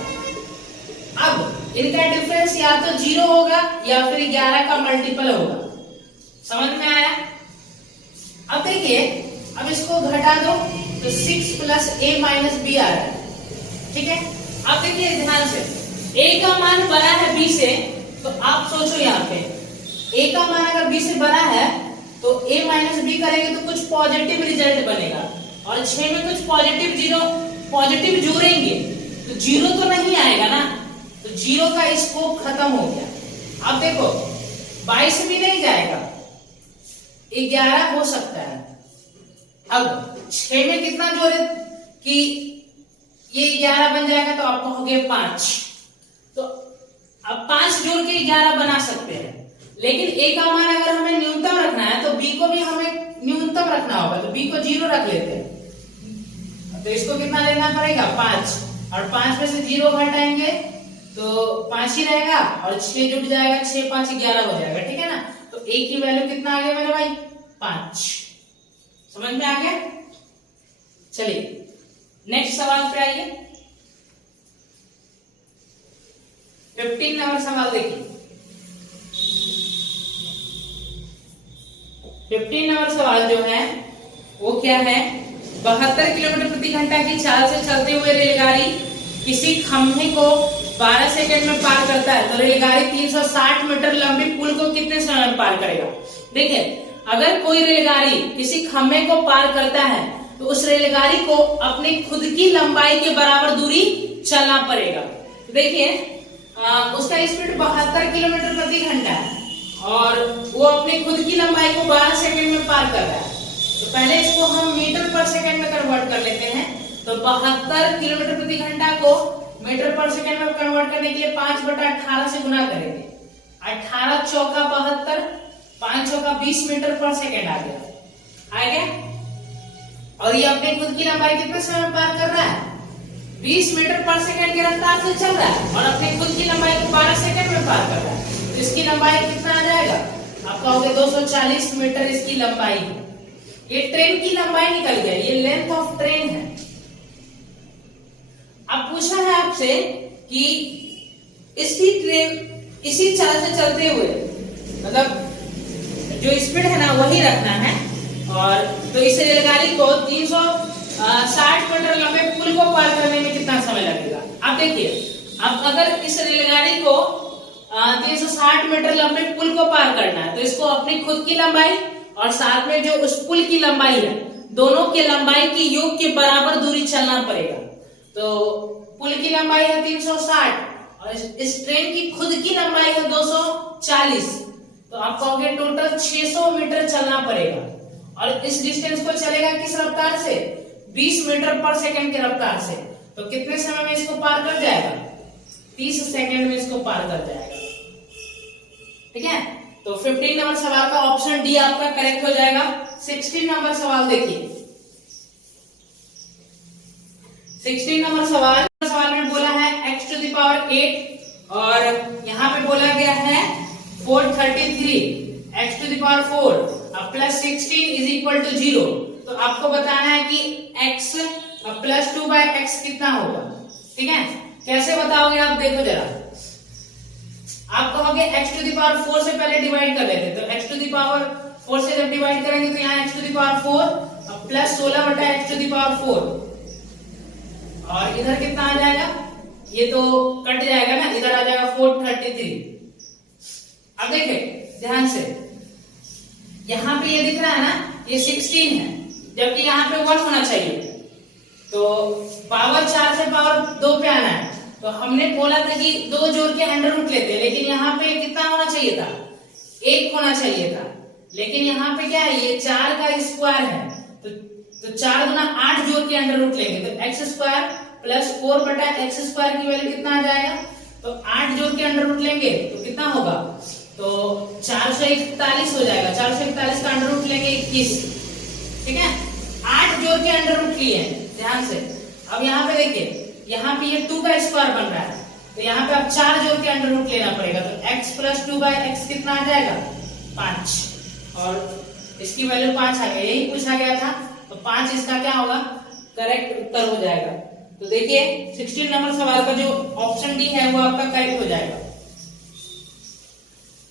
अब इनका डिफरेंस या तो 0 होगा या फिर 11 का मल्टीपल होगा। समझ में आया? अब देखिए, अब इसको घटा दो तो 6 प्लस a माइनस बी आ रहा है। ठीक है, अब देखिए ध्यान से, a का मान बड़ा है b से, तो आप सोचो यहाँ पे a का मान अगर b से बड़ा है तो a माइनस बी करेंगे तो कुछ पॉजिटिव रिजल्ट बनेगा, और 6 में कुछ पॉजिटिव जोड़ेंगे तो 0 तो नहीं आएगा ना, तो 0 का स्कोप खत्म हो गया। अब देखो 22 भी नहीं जाएगा, 11 हो सकता है। अब 6 में कितना जोड़े कि ये 11 बन जाएगा, तो आप कहोगे 5, तो अब 5 जोड़ के 11 बना सकते हैं। लेकिन a का मान अगर हमें न्यूनतम रखना है तो b को भी हमें न्यूनतम रखना होगा, तो b को 0 रख लेते हैं। तो इसको कितना लेना पड़ेगा? 5, और 5 में से 0 घटाएंगे तो 5 ही रहेगा, और 6 जुट जाएगा, 6 5 11 हो जाएगा। ठीक है ना, तो a की वैल्यू कितना आ गया मेरे भाई? 5। समझ में आ गया? चलिए नेक्स्ट सवाल पे आइए। 15 नंबर सवाल देखिए। 15 नंबर सवाल जो है वो क्या है? 72 किलोमीटर प्रति घंटा की चाल से चलते हुए रेलगाड़ी किसी खंभे को 12 सेकंड में पार करता है, तो रेलगाड़ी 360 मीटर लंबी पुल को कितने समय में पार करेगा? देखिए, अगर कोई रेलगाड़ी किसी खंभे को पार करता है तो उस रेलगाड़ी को अपनी खुद की लंबाई के बराबर दूरी चलना पड़ेगा। तो देखिए उसका स्पीड 72 किलोमीटर प्रति घंटा है और वो अपनी खुद की लंबाई को 12 सेकंड में पार कर रहा है। तो पहले इसको हम मीटर पर सेकंड में कन्वर्ट कर लेते हैं। तो 72 किलोमीटर प्रति घंटा को मीटर पर सेकंड में कन्वर्ट करने के लिए 5/18 से गुना करेंगे। 18 चौका 72, 5 चौका 20 मीटर पर सेकंड आ गया। और ये अपने खुद की लंबाई कितने समय में पार कर रहा है? 20 मीटर पर सेकंड की रफ्तार से चल रहा है और अपने खुद की लंबाई को 12 सेकंड में पार कर रहा है। तो इसकी लंबाई कितना आ जाएगा? आप कहोगे 240 मीटर इसकी लंबाई है। ये ट्रेन की लंबाई निकल गया, ये लेंथ ऑफ ट्रेन है। अब पूछा है आपसे कि इसकी ट्रेन इसी चाल से चलते हुए, मतलब जो स्पीड है ना वही रखना है, और तो इस रेलगाड़ी को 360 मीटर लंबे पुल को पार करने में कितना समय लगेगा? आप देखिए, अब अगर इस रेलगाड़ी को 360 मीटर लंबे पुल को पार करना है तो इसको अपनी खुद की लंबाई और साथ में जो उस पुल की लंबाई है, दोनों के लंबाई की योग के बराबर दूरी चलना पड़ेगा। तो पुल की लंबाई है 360 और इस ट्रेन की खुद की लंबाई है 240, तो आप कहोगे टोटल 600 मीटर चलना पड़ेगा। और इस डिस्टेंस को चलेगा किस रफ्तार से? 20 मीटर पर सेकंड की रफ्तार से। तो कितने समय में इसको पार कर जाएगा? 30 सेकंड में इसको पार कर जाएगा। ठीक है, तो 15 नंबर सवाल का ऑप्शन डी आपका करेक्ट हो जाएगा। 16 नंबर सवाल देखिए। 16 नंबर सवाल में बोला है x टू द पावर 8 और यहाँ पे बोला गया है 433 x to the power 4 plus 16 is equal to 0। तो आपको बताना है कि x प्लस 2/x कितना होगा। ठीक है, कैसे बताओगे आप? देखो जरा, आप कहोगे x टू द पावर 4 से पहले डिवाइड कर लेते, तो x टू द पावर 4 से जब डिवाइड करेंगे तो यहाँ x टू द पावर 4 प्लस 16/x टू द पावर 4, और इधर कितना आ जाएगा? ये तो कट जाएगा ना, इधर आ जाएगा 433। अब देखिए ध्यान से, यहाँ पे ये दिख रहा है ना, ये 16 है, जबकि यहाँ पे 1 होना चाहिए। तो पावर 4 से पावर 2 पे आना है, तो हमने बोला था कि 2 जोड़ के अंडर रूट लेते, लेकिन यहाँ पे कितना होना चाहिए था? 1 होना चाहिए था। लेकिन यहाँ पे क्या है? ये 4 का स्क्वायर है, तो 4 गुना 8 जोड़ के अंडर रूट लेंगे, तो x square plus 4/x square की वैल्यू कितना आ जाएगा? तो 8 जोड़ के अंडर रूट लेंगे तो कितना होगा? तो 441 हो जाएगा। 441 का अंडर रूट लेंगे 21। ठीक है, 8 जोड़ के अंडर रूट लिए हैं, ध्यान से। अब यहाँ पे देखिए, यहाँ पे ये 2 का स्क्वायर बन रहा है, तो यहाँ पे अब 4 जोड़ के अंडर रूट लेना पड़ेगा, तो x प्लस 2/x कितना आ जाएगा? 5, और इसकी वैल्यू 5 आ गई, यही पूछा गया था। तो 5 इसका क्या होगा? करेक्ट उत्तर हो जाएगा। तो देखिए 16 नंबर सवाल का जो ऑप्शन डी है वो आपका करेक्ट हो जाएगा।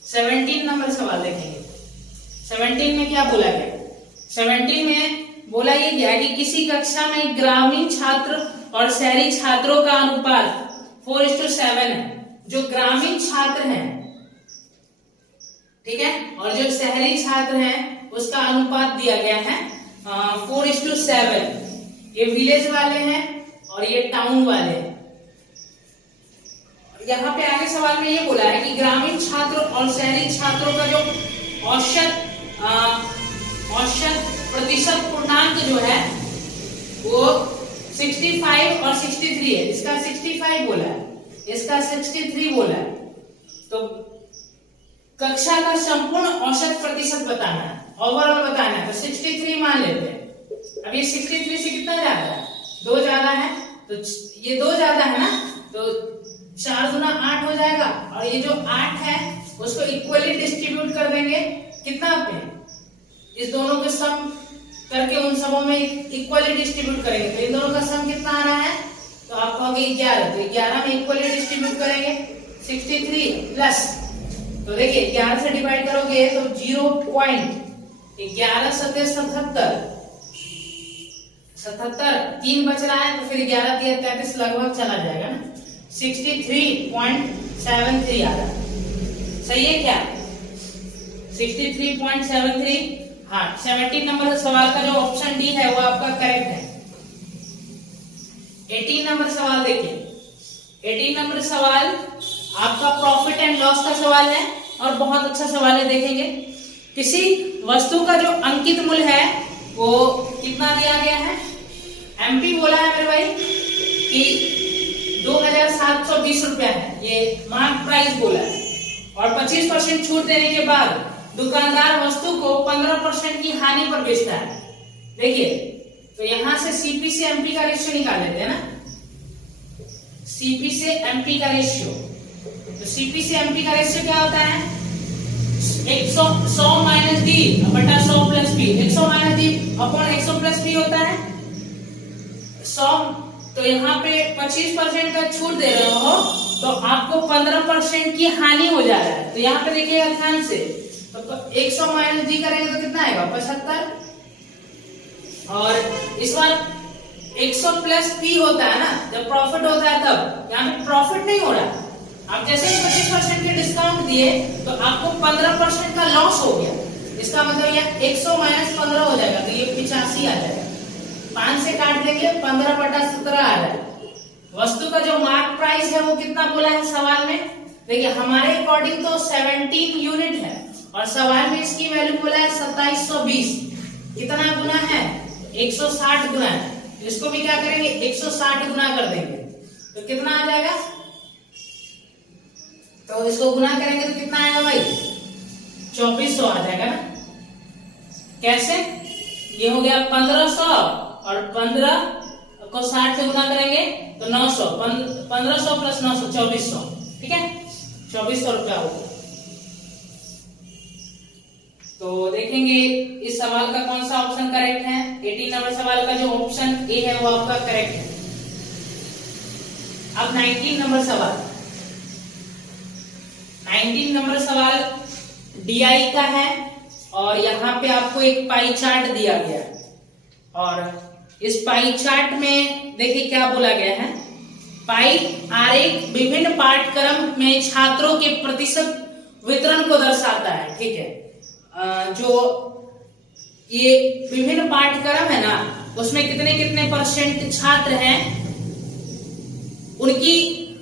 17 नंबर सवाल देखेंगे। 17 में क्या बोला गया? 17 में बोला ये गया कि किसी कक्षा में ग्रामीण छात्र और शहरी छात्रों का अनुपात 4:7 है। जो ग्रामीण छात्र हैं, ठीक है, और जो शहरी छात्र हैं उसका अनुपात दिया गया है 4:7। ये विलेज वाले हैं और ये टाउन वाले हैं। यहाँ पे आगे सवाल में ये बोला है कि ग्रामीण छात्र और शहरी छात्रों का जो औसत प्रतिशत पूर्णांक जो है वो 65 और 63 है। इसका 65 बोला है, इसका 63 बोला है। तो कक्षा का संपूर्ण औसत प्रतिशत बताना है, ओवरऑल बताना है, तो 63 मान लेते हैं। अब ये 63 से कितना ज्यादा है? 2 ज्यादा है, तो ये 2 ज्यादा है ना, तो 4 गुना 8 हो जाएगा। और ये जो 8 है उसको इक्वली डिस्ट्रीब्यूट कर देंगे कितना पे? इस दोनों के सम करके उन सबों में इक्वली डिस्ट्रीब्यूट करेंगे, तो इन दोनों का सम कितना आ रहा है? तो आप कहोगे 11, तो 11 में इक्वली डिस्ट्रीब्यूट करेंगे 63 प्लस, तो देखिए 11 से डिवाइड करोगे तो 0.11 सतह 77, 3 बच रहा है, तो फिर 11 3 33 लगभग चला जाएगा ना, 63.73 आ रहा है। सही है क्या? 63.73। हाँ, 17 नंबर सवाल का जो ऑप्शन डी है वो आपका करेक्ट है। 18 नंबर सवाल देखिए। 18 नंबर सवाल आपका प्रॉफिट एंड लॉस का सवाल है और बहुत अच्छा सवाल है, देखेंगे। किसी वस्तु का जो अंकित मूल्य है वो कितना दिया गया है? एमपी बोला है मेरे भाई कि 2720 रुपया है, ये मार्क प्राइस बोला है। और 25% छूट देने के बाद दुकानदार वस्तु को 15% की हानि पर बेचता है। देखिए, तो यहां से सीपी से एमपी का रेशियो निकाल लेते हैं ना, सीपी से एमपी का रेशियो। तो सीपी से एमपी का रेशियो क्या होता है? 100 माइनस डी बटा 100 plus P. 100 minus D upon 100 plus P होता है 100। तो यहाँ पे 25% का छूट दे रहे हो तो आपको 15% की हानि हो जा रहा है। तो यहाँ पे देखिएगा ध्यान से, तो 100 माइनस डी करेंगे तो कितना आएगा? 75। और इस बार 100 प्लस पी होता है ना, जब प्रॉफिट होता है तब। यहाँ पे प्रॉफिट नहीं हो रहा, आप जैसे 25% के डिस्काउंट दिए तो आपको 15% का लॉस हो गया। इसका मतलब यह 100 माइनस 15 हो जाएगा, तो ये 85 आ जाएगा। 5 से काट देंगे 15/17 आ जाएगा। वस्तु का जो मार्क प्राइस है वो कितना बोला है सवाल में? देखिए, हमारे अकॉर्डिंग तो 17 यूनिट है और सवाल में इसकी वैल्यू बोला है 2720। कितना गुना है? 160 गुना है। इसको भी क्या करेंगे? 160 गुना कर देंगे, तो कितना आ जाएगा? तो इसको गुना करेंगे तो कितना आएगा भाई? 2400 आ जाएगा ना। कैसे? ये हो गया 1500 और 15 को 60 से गुना करेंगे तो 900, 1500 प्लस 900 2400, ठीक है, 2400 रुपया होगा। तो देखेंगे इस सवाल का कौन सा ऑप्शन करेक्ट है। 18 नंबर सवाल का जो ऑप्शन ए है वो आपका करेक्ट है। अब 19 नंबर सवाल। 19 नंबर सवाल डीआई का है और यहाँ पे आपको एक पाई चार्ट दिया गया है और इस पाई चार्ट में देखिए क्या बोला गया है। पाई आरेख विभिन्न पाठ्यक्रम में छात्रों के प्रतिशत वितरण को दर्शाता है, ठीक है। जो ये विभिन्न पाठ्यक्रम है ना, उसमें कितने कितने % छात्र हैं, उनकी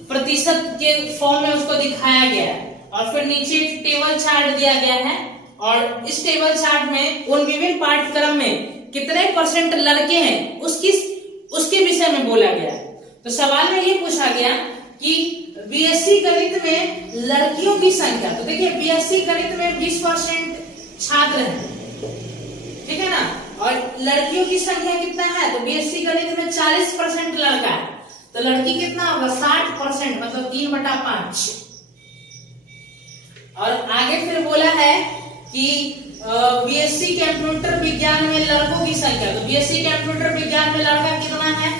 प्रतिशत के फॉर्म में उसको दिखाया गया है। और फिर नीचे एक टेबल चार्ट दिया गया है और इस टेबल चार्ट में उन विभिन्न पाठ्यक्रम में कितने % लड़के हैं उसके विषय में बोला गया है। तो सवाल में ये पूछा गया कि बीएससी गणित में लड़कियों की संख्या, तो देखिए बीएससी गणित में 20% छात्र हैं, ठीक है ना, और लड़कियों की संख्या कितना है? तो बीएससी गणित में 40% लड़का है, तो लड़की कितना होगा? 60%, मतलब 3/5। और आगे फिर बोला है कि बीएससी कंप्यूटर विज्ञान में लड़कों की संख्या, तो बीएससी कंप्यूटर विज्ञान में लड़का कितना है?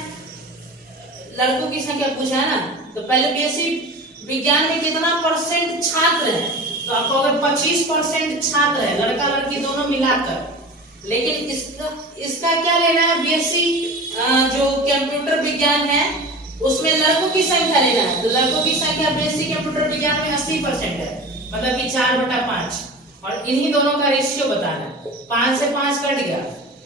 लड़कों की संख्या पूछा है ना, तो पहले बीएससी विज्ञान में कितना परसेंट छात्र है, तो आप कहोगे 25% छात्र है, लड़का लड़की दोनों मिलाकर। लेकिन इसका क्या लेना है, बीएससी जो कंप्यूटर विज्ञान है उसमें लड़कों की संख्या लेना है। तो लड़कों की संख्या बीएससी कंप्यूटर विज्ञान में 80% है, मतलब कि 4/5, और इन्हीं दोनों का रेशियो बताना है। 5 से 5 कट गया,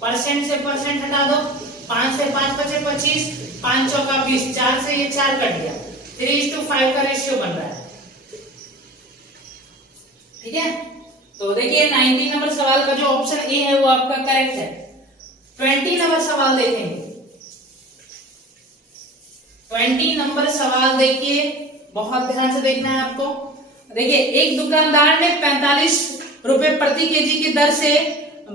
परसेंट से परसेंट हटा दो, 5 से 5 बचे 25, 5 चौका 20, 4 से ये 4 कट गया, 3:5 का रेशियो बन रहा है। ठीक है, तो देखिए 19 नंबर सवाल का जो ऑप्शन ए है वो आपका करेक्ट है। 20 नंबर सवाल देखेंगे। 20 नंबर सवाल देखिए, बहुत ध्यान से देखना है आपको। देखिए, एक दुकानदार ने 45 रुपए प्रति केजी की दर से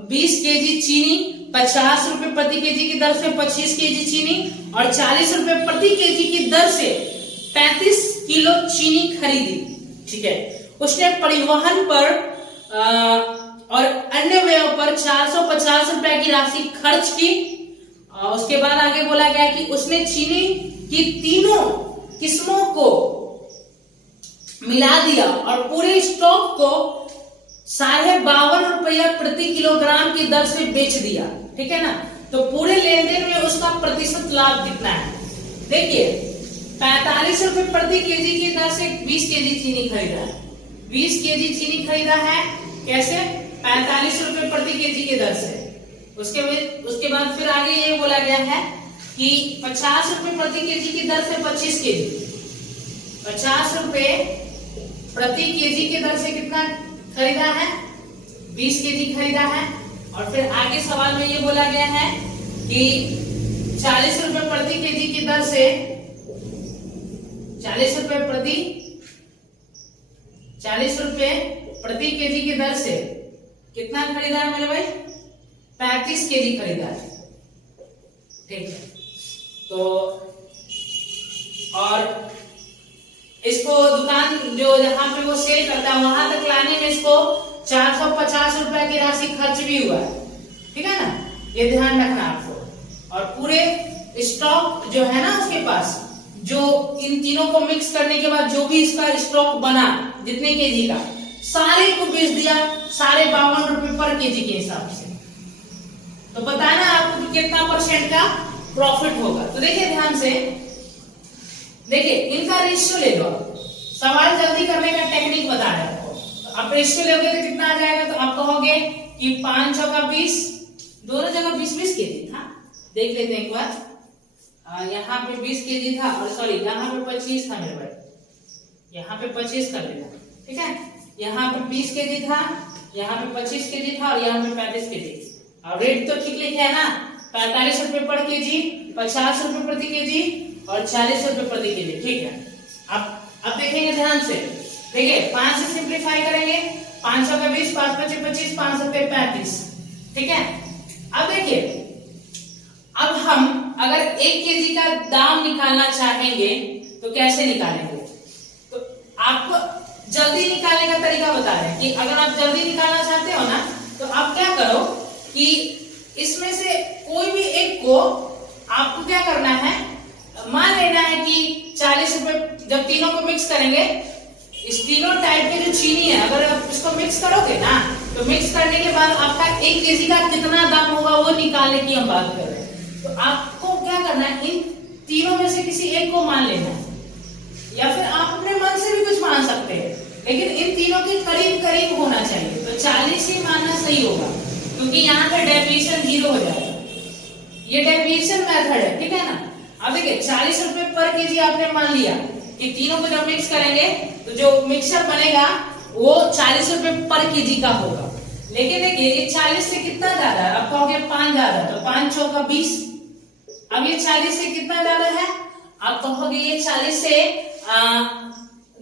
20 केजी चीनी, 50 रुपए प्रति केजी की दर से 25 केजी चीनी और 40 रुपए प्रति केजी की दर से 35 किलो चीनी खरीदी। ठीक है, उसने परिवहन पर और अन्य व्ययों पर 450 रुपए की राशि खर्च की। उसके बाद आगे बोला गया कि उसने चीनी की तीनों किस्मों को मिला दिया और पूरे स्टॉक को 52.5 रुपया प्रति किलोग्राम की दर से बेच दिया। ठीक है ना, तो पूरे लेन देन में उसका प्रतिशत लाभ कितना है। देखिए, 45 रुपए प्रति केजी की दर से 20 केजी चीनी खरीदा है। 20 केजी चीनी खरीदा है, कैसे, 45 रुपए प्रति केजी की दर से। उसके बाद फिर आगे ये बोला गया है कि 50 रुपए प्रति केजी की दर से 25 केजी, 50 रुपए प्रति केजी की दर से कितना खरीदा है, 20 केजी खरीदा है। और फिर आगे सवाल में ये बोला गया है कि 40 रुपए प्रति केजी की दर से 40 रुपए प्रति केजी की दर से कितना खरीदा है मेरे भाई, 35 केजी खरीदा है। ठीक है, तो और इसको दुकान जो जहां पे वो सेल करता है वहां तक लाने में इसको 450 रुपए की राशि खर्च भी हुआ है। ठीक है ना, ये ध्यान रखना आपको। और पूरे स्टॉक जो है ना उसके पास, जो इन तीनों को मिक्स करने के बाद जो भी इसका स्टॉक बना जितने केजी का, सारे को बेच दिया 52.5 रुपए पर केजी के हिसाब से। तो बताना आपको कि कितना परसेंट का प्रॉफिट होगा। तो देखिए ध्यान से, देखिए इनका रेशियो ले लो। सवाल जल्दी करने का टेक्निक बता रहे हैं आपको। तो आप रेशियो लोगे तो कितना आ जाएगा, तो आप कहोगे कि 5 चौका 20, दोनों जगह 20-20 केजी था। देख लेते हैं एक बार, यहाँ पे 20 केजी था, और सॉरी यहाँ पे 25 था मेरे भाई, यहाँ पे 25 कर लेना। ठीक है, यहाँ पे 20 केजी था, यहाँ पे 25 केजी था और यहाँ पे 35 केजी। और रेट तो ठीक लिखे है ना, 45 रुपए पर केजी, 50 रुपए प्रति केजी और 40 रुपए प्रति केजी। ठीक है, अब देखेंगे ध्यान से। देखिए 5 से सिंप्लीफाई करेंगे, 5 का 20, 5 पचे 25, 5 सत्ते 35। ठीक है, अब देखिए, अब हम अगर 1 केजी का दाम निकालना चाहेंगे तो कैसे निकालेंगे। तो आपको जल्दी निकालने का तरीका बता रहे हैं कि अगर आप जल्दी निकालना चाहते हो ना, तो आप क्या करो कि इसमें से कोई भी एक को आपको क्या करना है, मान लेना है कि 40 रुपए। जब तीनों को मिक्स करेंगे, इस तीनों टाइप के जो चीनी है, अगर आप इसको मिक्स करोगे ना, तो मिक्स करने के बाद आपका 1 केजी का कितना दाम होगा वो निकालने की हम बात कर रहे हैं। तो आपको क्या करना है, इन तीनों में से किसी एक को मान लेना है, या फिर आप अपने मन से भी कुछ मान सकते हैं, लेकिन इन तीनों के करीब करीब होना चाहिए। तो 40 ही मानना सही होगा, क्योंकि यहाँ पे डेविएशन 0 हो जाएगा। ये डेविएशन मेथड है। ठीक है ना, अब देखिए 40 रुपए पर केजी आपने मान लिया कि तीनों को जब मिक्स करेंगे तो जो मिक्सर बनेगा वो 40 रुपए पर केजी का होगा। लेकिन देखिए ये 40 से कितना ज्यादा है, आप कहोगे 5 ज्यादा, तो 5 चौका 20। अब ये 40 से कितना ज्यादा है, आप कहोगे ये 40 से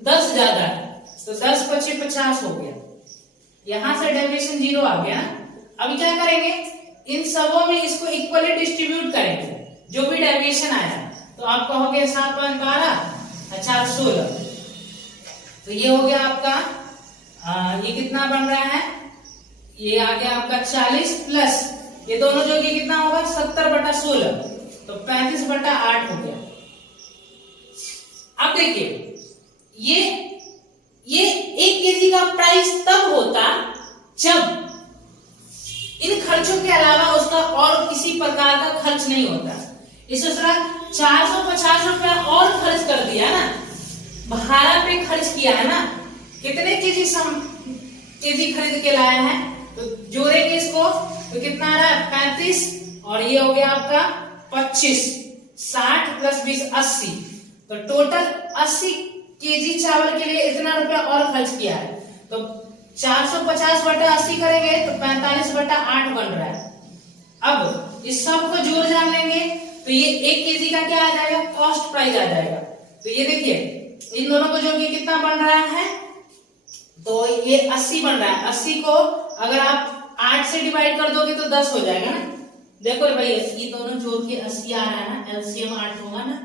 10 ज्यादा है, तो 10 पचे 50 हो गया। यहां से डेविएशन 0 आ गया। अभी क्या करेंगे, इन सबों में इसको इक्वली डिस्ट्रीब्यूट करेंगे जो भी डेविएशन आया। तो आप कहोगे 7 5 12 4 16। तो ये हो गया आपका, ये कितना बन रहा है, ये आ गया आपका 40 प्लस ये दोनों जो कि कितना होगा 70/16, तो 35/8 हो गया। अब देखिए ये 1 केजी का प्राइस तब होता जब इन खर्चों के अलावा उसका और किसी प्रकार का खर्च नहीं होता। इस तरह 450 रुपया और खर्च कर दिया ना, भाड़ा पे खर्च किया है ना, कितने केजी खरीद के लाया है, तो जोड़ेंगे इसको तो कितना आ रहा है 35 और ये हो गया आपका 25, 60 प्लस 20 80, तो टोटल 80 केजी चावल के लिए इतना रुपया और खर्च किया है। तो 450 बटा 80 करेंगे तो 45 बटा 8 बन रहा है। अब इस सब को जोड़ जान लेंगे तो ये 1 केजी का क्या आ जाएगा, कॉस्ट प्राइस आ जाएगा। तो ये देखिए इन दोनों को जोड़ के कितना बन रहा है, तो ये 80 बन रहा है। 80 को अगर आप 8 से डिवाइड कर दोगे तो 10 हो जाएगा ना। देखो भाई ये दोनों जोड़ के 80 आ रहा है ना, एलसीएम 8 होगा ना,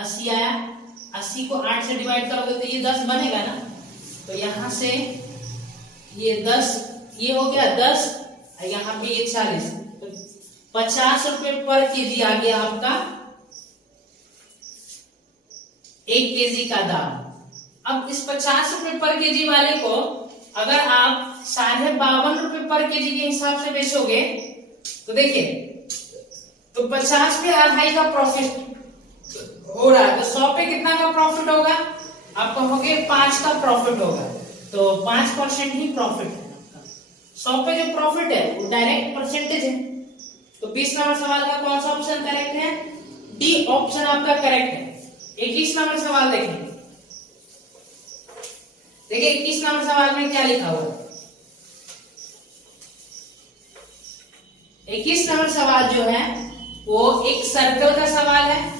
80 आया, 80 को 8 से डिवाइड करोगे तो ये 10 बनेगा ना। तो यहां से ये 10, ये हो गया 10, यहाँ पे ये 40, तो 50 रुपए पर केजी आ गया आपका 1 केजी का दाम। अब इस 50 रुपए पर केजी वाले को अगर आप 52.5 रुपए पर केजी के हिसाब से बेचोगे तो देखिए तो 50 पे 2.5 का प्रॉफिट हो रहा है, तो 100 पे कितना का प्रॉफिट होगा, आप कहोगे 5 का प्रॉफिट होगा, तो 5% ही प्रॉफिट है आपका। 100 पे जो प्रॉफिट है वो डायरेक्ट परसेंटेज है। तो 20 नंबर सवाल का कौन सा ऑप्शन करेक्ट है, डी ऑप्शन आपका करेक्ट है। 21 नंबर सवाल देखें, देखिए 21 नंबर सवाल में क्या लिखा हुआ है। 21 नंबर सवाल जो है वो एक सर्कल का सवाल है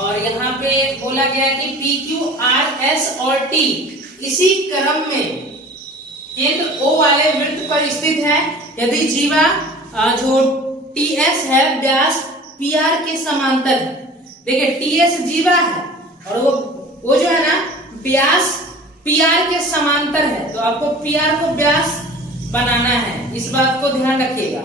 और यहाँ पे बोला गया कि पी क्यू आर एस और टी इसी क्रम में केंद्र O वाले वृत्त पर स्थित है यदि जीवा जो टी एस है व्यास पी आर के समांतर है। देखिए टी एस जीवा है और वो जो है ना व्यास पी आर के समांतर है, तो आपको पी आर को व्यास बनाना है, इस बात को ध्यान रखिएगा।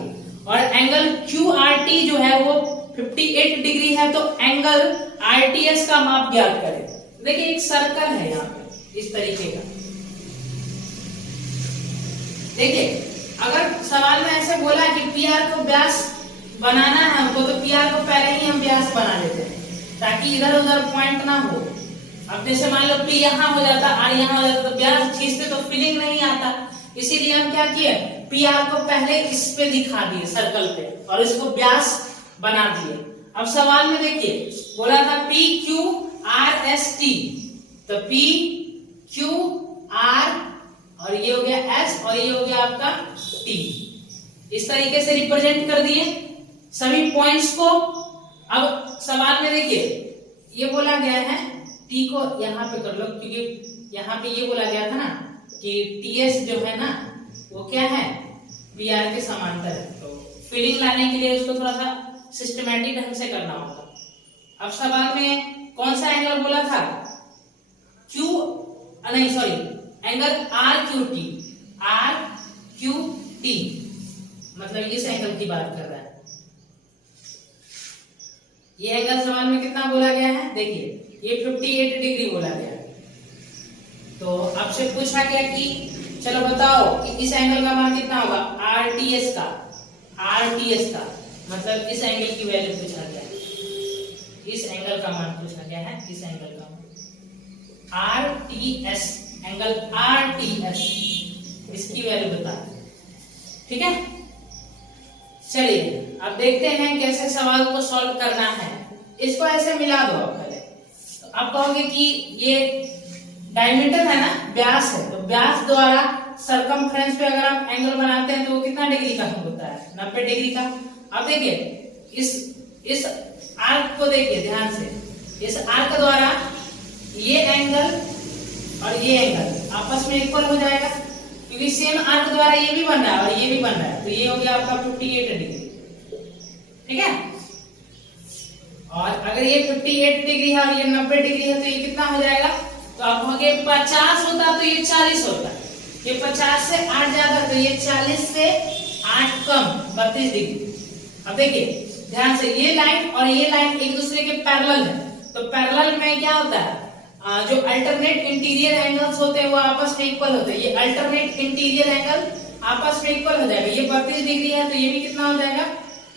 और एंगल क्यू आर टी जो है वो 58 डिग्री है, तो एंगल आर टी एस का माप ज्ञात करें। देखिए एक सर्कल है यहाँ पे इस तरीके का। देखिए अगर सवाल में ऐसे बोला कि पी आर को व्यास बनाना है हमको, तो पी आर को पहले ही हम व्यास बना लेते हैं ताकि इधर उधर पॉइंट ना हो। अब जैसे मान लो पी यहाँ हो जाता, आर यहाँ हो जाता, तो व्यास खींचते तो फीलिंग नहीं आता, इसीलिए हम क्या किए, पी आर को पहले इस पे दिखा दिए सर्कल पे और इसको व्यास बना दिए। अब सवाल में देखिए बोला था P Q R S T, तो पी क्यू आर और ये हो गया एस और ये हो गया आपका टी, इस तरीके से रिप्रेजेंट कर दिए सभी पॉइंट्स को। अब सवाल में देखिए ये बोला गया है टी को यहाँ पे कर लो, क्योंकि यहाँ पे ये बोला गया था ना कि टी एस जो है ना वो क्या है पी आर के समांतर है, तो फीलिंग लाने के लिए उसको थोड़ा सा सिस्टमैटिक ढंग से करना होगा। अब सवाल में कौन सा एंगल बोला था, क्यू नहीं sorry angle R Q T, R Q T मतलब इस एंगल की बात कर रहा है। ये एंगल सवाल में कितना बोला गया है, देखिए ये 58 डिग्री बोला गया। तो आपसे पूछा गया कि चलो बताओ कि इस एंगल का मान कितना होगा, आरटीएस का, आरटीएस का मतलब इस एंगल की वैल्यू पूछा गया है, इस एंगल का मान पूछा गया है, इस एंगल का मान आरटीएस, एंगल आरटीएस इसकी वैल्यू बता, ठीक है। चलिए अब देखते हैं कैसे सवाल को सॉल्व करना है। इसको ऐसे मिला दो आप पहले, तो आप कहोगे कि ये डायमीटर है ना, व्यास है, तो व्यास द्वारा सरकमफ्रेंस पे अगर आप एंगल बनाते हैं तो वो कितना डिग्री का होता है, 90 डिग्री का। अब देखिए इस आर्क को देखिए ध्यान से, इस आर्क द्वारा ये एंगल और ये एंगल आपस में इक्वल हो जाएगा, क्योंकि सेम आर्क द्वारा ये भी बन रहा है और ये भी बन रहा है, तो ये हो गया आपका 58 डिग्री, ठीक है। और अगर ये 58 डिग्री है और ये 90 डिग्री है तो ये कितना हो जाएगा, तो आप कहोगे 50 होता तो ये 40 होता, ये 50 से 8 ज्यादा तो ये 40 से 8 कम 32 डिग्री। अब देखिए ध्यान से, ये लाइन और ये लाइन एक दूसरे के पैरेलल है, तो पैरेलल में क्या होता है, जो अल्टरनेट इंटीरियर एंगल्स होते हैं वो आपस में इक्वल होते हैं। ये अल्टरनेट इंटीरियर एंगल आपस में इक्वल हो जाएगा। ये 32 डिग्री है तो ये भी कितना हो जाएगा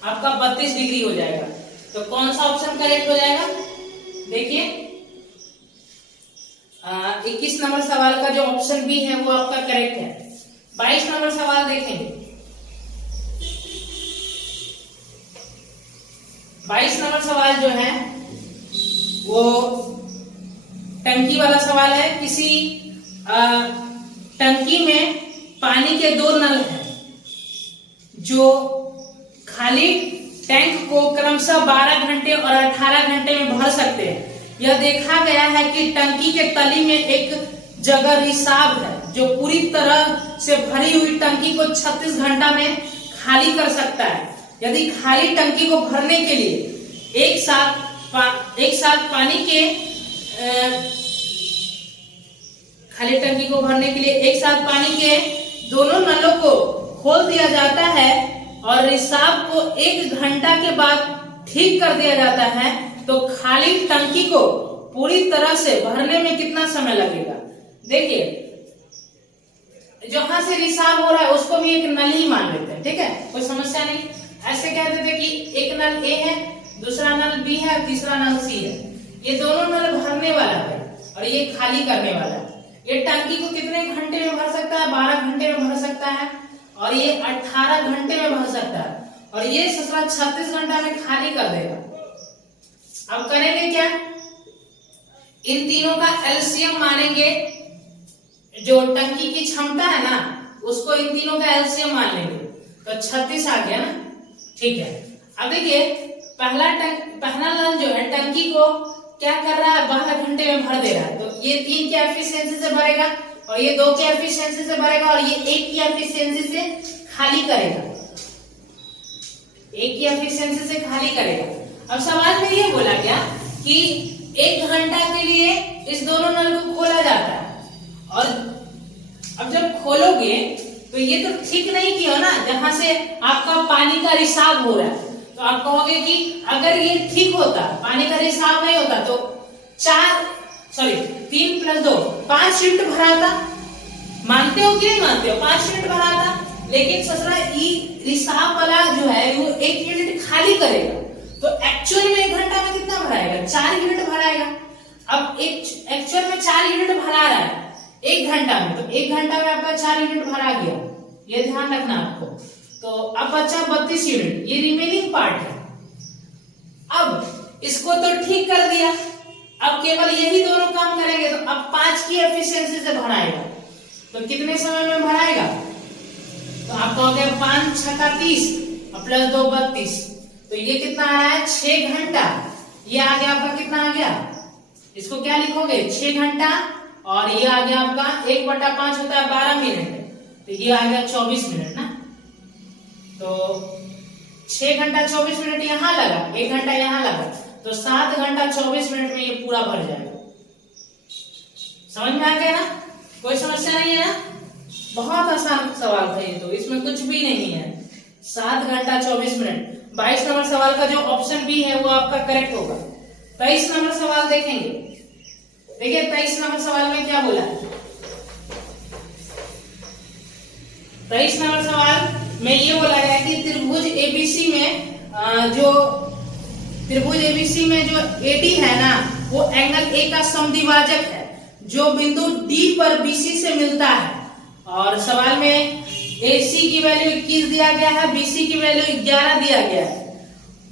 आपका 32 डिग्री हो जाएगा। तो कौन सा ऑप्शन करेक्ट हो जाएगा? देखिए 21 नंबर सवाल का जो ऑप्शन बी है वो आपका करेक्ट है। 22 नंबर सवाल देखेंगे। 22 नंबर सवाल जो है वो टंकी वाला सवाल है। किसी टंकी में पानी के 2 नल हैं जो खाली टैंक को क्रमशः 12 घंटे और 18 घंटे में भर सकते हैं। यह देखा गया है कि टंकी के तली में एक जगह रिसाव है जो पूरी तरह से भरी हुई टंकी को 36 घंटा में खाली कर सकता है। यदि खाली टंकी को भरने के लिए एक साथ पानी के खाली टंकी को भरने के लिए एक साथ पानी के दोनों नलों को खोल दिया जाता है और रिसाव को 1 घंटा के बाद ठीक कर दिया जाता है तो खाली टंकी को पूरी तरह से भरने में कितना समय लगेगा? देखिए जहां से रिसाव हो रहा है उसको भी एक नल ही मान लेते हैं, ठीक है, कोई समस्या नहीं। ऐसे कहते थे कि एक नल ए है, दूसरा नल बी है, तीसरा नल सी है। ये दोनों नल भरने वाला है और ये खाली करने वाला है। ये टंकी को कितने घंटे में भर सकता है? 12 घंटे में भर सकता है और ये 18 घंटे में भर सकता है और ये 36 घंटा में खाली कर देगा। अब करेंगे क्या? इन तीनों का एलसीएम मानेंगे। जो टंकी की क्षमता है ना उसको इन तीनों का एलसीएम मान लेंगे तो 36 आ गया ना, ठीक है। अब देखिए पहला नल जो है टंकी को क्या कर रहा है? 12 घंटे में भर दे रहा है। तो ये 3 की एफिशिएंसी से भरेगा और ये 2 की एफिशिएंसी से भरेगा और ये 1 की एफिशिएंसी से खाली करेगा। 1 की एफिशिएंसी से खाली करेगा। अब सवाल में ये बोला गया कि 1 घंटा के लिए इस दोनों नल को खोला जाता है और अब जब खोलोगे तो ये तो ठीक नहीं किया ना, जहां से आपका पानी का रिसाव हो रहा है। तो आप कहोगे कि अगर ये ठीक होता, पानी का रिसाव नहीं होता तो 3 + 2 5 यूनिट भराता। मानते हो कि नहीं मानते हो? 5 यूनिट भराता, लेकिन ससुरा रिसाव वाला जो है वो 1 यूनिट खाली करेगा तो एक्चुअल में 1 घंटा में कितना भराएगा? 4 यूनिट भराएगा। अब एक्चुअल में 4 यूनिट भरा रहा है 1 घंटा में, तो 1 घंटा में आपका 4 यूनिट भरा गया, ये ध्यान रखना आपको। तो अब बचा 32 यूनिट, ये रिमेनिंग पार्ट है। अब इसको तो ठीक कर दिया, अब केवल यही दोनों काम करेंगे। तो अब 5 की एफिशिएंसी से भराएगा तो कितने समय में भराएगा? तो आप कहोगे 5 × 6 = 30 और +2 = 32, तो ये कितना आ रहा है? 6 घंटा। ये आ गया आपका कितना आ गया? इसको क्या लिखोगे? 6 घंटा और ये आ गया आपका 1/5 होता है 12 मिनट, तो ये आ गया 24 मिनट ना। तो 6 घंटा 24 मिनट यहां लगा, 1 घंटा यहां लगा, तो 7 घंटा 24 मिनट में ये पूरा भर जाएगा। समझ में आ गया ना? कोई समस्या नहीं है ना? बहुत आसान सवाल था ये, तो इसमें कुछ भी नहीं है। 7 घंटा 24 मिनट। 22 नंबर सवाल का जो ऑप्शन बी है वो आपका करेक्ट होगा। 23 नंबर सवाल देखेंगे। देखिए 23 नंबर सवाल में क्या बोला है? 23 नंबर सवाल में ये बोला गया कि त्रिभुज एबीसी में जो एडी है ना वो एंगल ए का समद्विभाजक है जो बिंदु डी पर बीसी से मिलता है। और सवाल में एसी की वैल्यू 21 दिया गया है, बीसी की वैल्यू 11 दिया गया है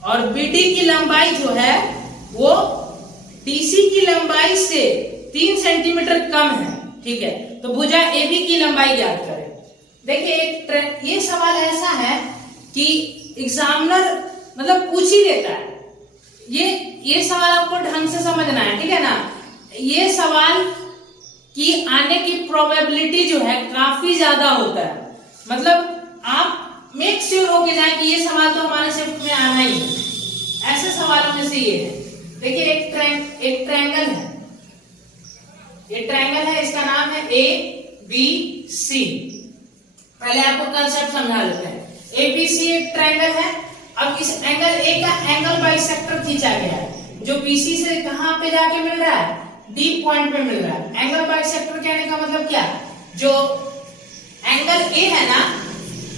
और बीडी की लंबाई जो है वो डीसी की लंबाई से 3 सेंटीमीटर कम है, ठीक है। तो भुजा एबी की लंबाई ज्ञात करें। देखिए ये सवाल ऐसा है कि एग्जामिनर मतलब पूछ ही देता है। ये सवाल आपको ढंग से समझना है, ठीक है ना। ये सवाल की आने की प्रोबेबिलिटी जो है काफी ज्यादा होता है। मतलब आप मेक श्योर होके जाए कि ये सवाल तो हमारे शिफ्ट में आना ही है। ऐसे सवालों में से ये है। देखिए एक ट्रायंगल है, ये ट्रायंगल है, इसका नाम है ABC। पहले आपको कंसेप्ट समझा लेते हैं। ABC एक ट्रायंगल है। अब इस एंगल ए का एंगल बाइसेक्टर खींचा गया है जो BC से कहां पे जाके मिल रहा है? डी पॉइंट पे मिल रहा है। एंगल बाइसेक्टर कहने का मतलब क्या, जो एंगल ए है ना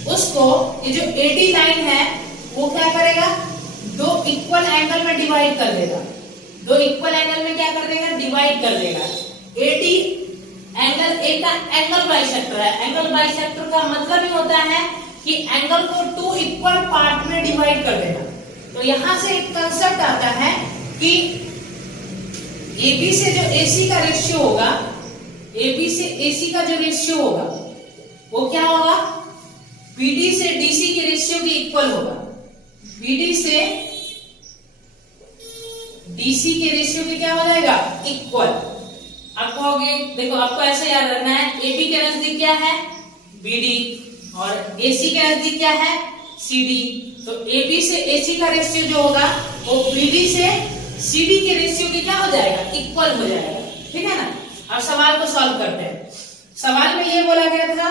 उसको ये जो एडी लाइन है वो क्या करेगा, दो इक्वल एंगल में डिवाइड कर देगा, दो इक्वल एंगल में क्या कर देगा, डिवाइड कर देगा। एडी एंगल ए का एंगल बाइसेक्टर है। एंगल बाइसेक्टर का मतलब ही होता है कि एंगल को टू इक्वल पार्ट में डिवाइड कर देना। तो यहां से एक कंसेप्ट आता है कि AB से जो AC का रेशियो होगा, AB से AC का जो रेशियो होगा वो क्या होगा, BD से DC के रेशियो के इक्वल होगा। BD से DC के रेशियो के क्या हो जाएगा, इक्वल। आप कहोगे देखो आपको ऐसे याद रखना है, AB के नजदीक क्या है, BD, और AC के नजदीक क्या है, CD। तो AB से AC का रेशियो जो होगा वो BD से CD के रेशियो के क्या हो जाएगा, इक्वल हो जाएगा। ठीक है ना। अब सवाल को सॉल्व करते हैं। सवाल में ये बोला गया था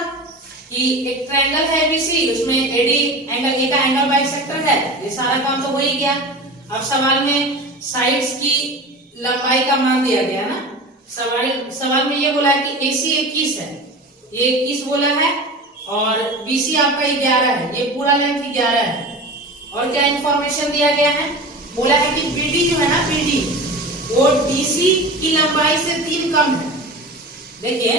कि एक ट्रायंगल है ABC, उसमें एडी एंगल ए का एंगल बाइसेक्टर है। ये सारा काम तो हो ही गया। अब सवाल में साइड्स की लंबाई का मान दिया गया ना। सवाल में ये बोला है कि AC 21 है, ये 21 बोला है, और BC आपका 11 है, ये पूरा लेंथ 11 है। और क्या इंफॉर्मेशन दिया गया है, बोला है कि BD जो है ना, BD वो DC की लंबाई से 3 कम है। देखिए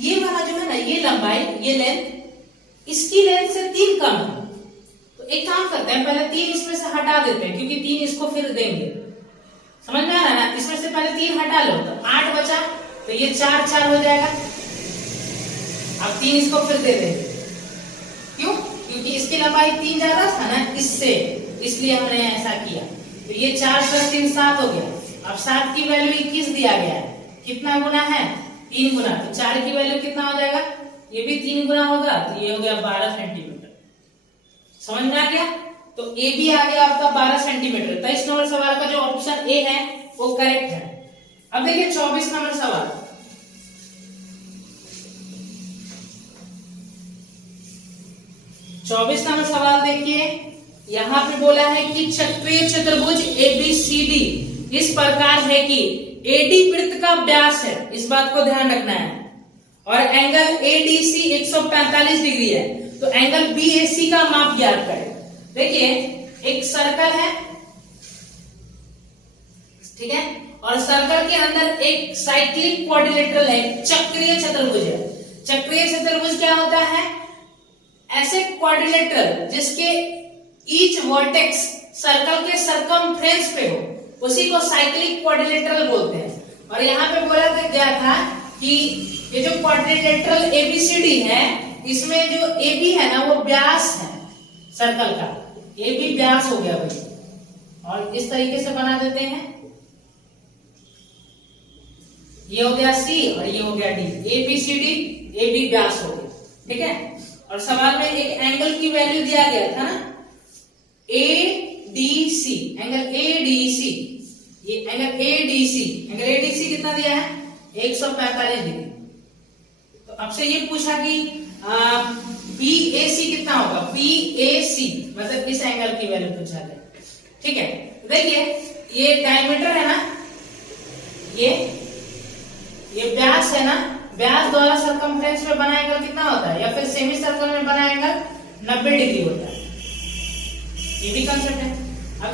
ये वाला जो है ना, ये लंबाई, ये लेंथ इसकी लेंथ से 3 कम है। तो एक काम करते हैं, पहले 3 इसमें से हटा देते हैं, क्योंकि 3 इसको फिर देंगे। समझ में आ रहा है ना, इसमें से पहले 3 हटा लो तो 8 बचा, तो ये 4 4 हो जाएगा। अब 3 इसको फिर दे देंगे, क्यों, क्योंकि इसकी लंबाई 3 ज्यादा था ना इससे, इसलिए हमने ऐसा किया। तो ये 4 + 3 7 हो गया। अब 7 की वैल्यू 21 दिया गया है, कितना गुना है, 3 गुना। तो 4 की वैल्यू कितना हो जाएगा, ये भी 3 गुना होगा, तो ये हो गया 12 सेंटीमीटर। समझ में आ गया। तो ए भी आ गया आपका 12 सेंटीमीटर। 23 नंबर सवाल का जो ऑप्शन ए है वो करेक्ट है। अब देखिए 24 नंबर सवाल। चौबीस नंबर सवाल देखिए, यहां पे बोला है कि चक्रीय चतुर्भुज ABCD इस प्रकार है कि AD वृत्त का व्यास है, इस बात को ध्यान रखना है, और एंगल ADC 145 डिग्री है। तो एंगल BAC का माप ज्ञात करें। देखिए एक सर्कल है, ठीक है, और सर्कल के अंदर एक साइक्लिक क्वाड्रिलेटरल है, चक्रीय चतुर्भुज है। चक्रीय चतुर्भुज क्या होता है, ऐसे क्वाड्रिलेटरल जिसके ईच वर्टेक्स सर्कल के सरकमफ्रेंस पे हो, उसी को साइक्लिक क्वाड्रिलेटरल बोलते हैं। और यहाँ पे बोला गया था कि ये जो क्वाड्रिलेटरल ABCD है, इसमें जो AB है ना वो व्यास है सर्कल का, AB व्यास हो गया भाई। और इस तरीके से बना देते हैं, ये हो गया C और ये हो गया D, ABCD, AB व्यास हो गया। ठीक है। और सवाल में एक एंगल की वैल्यू दिया गया था ना, ADC, एंगल ADC, ये एंगल ADC कितना दिया है, 145 डिग्री। तो आपसे ये पूछा कि BAC कितना होगा, BAC मतलब इस एंगल की वैल्यू पूछा गया। ठीक है। देखिए ये डायमीटर है ना, ये व्यास है ना, व्यास द्वारा सरकमफ्रेंस में बना एंगल कितना होता है, या फिर सेमी सर्कल में बना एंगल 90 डिग्री होता है। ये भी कंसेप्ट है। अब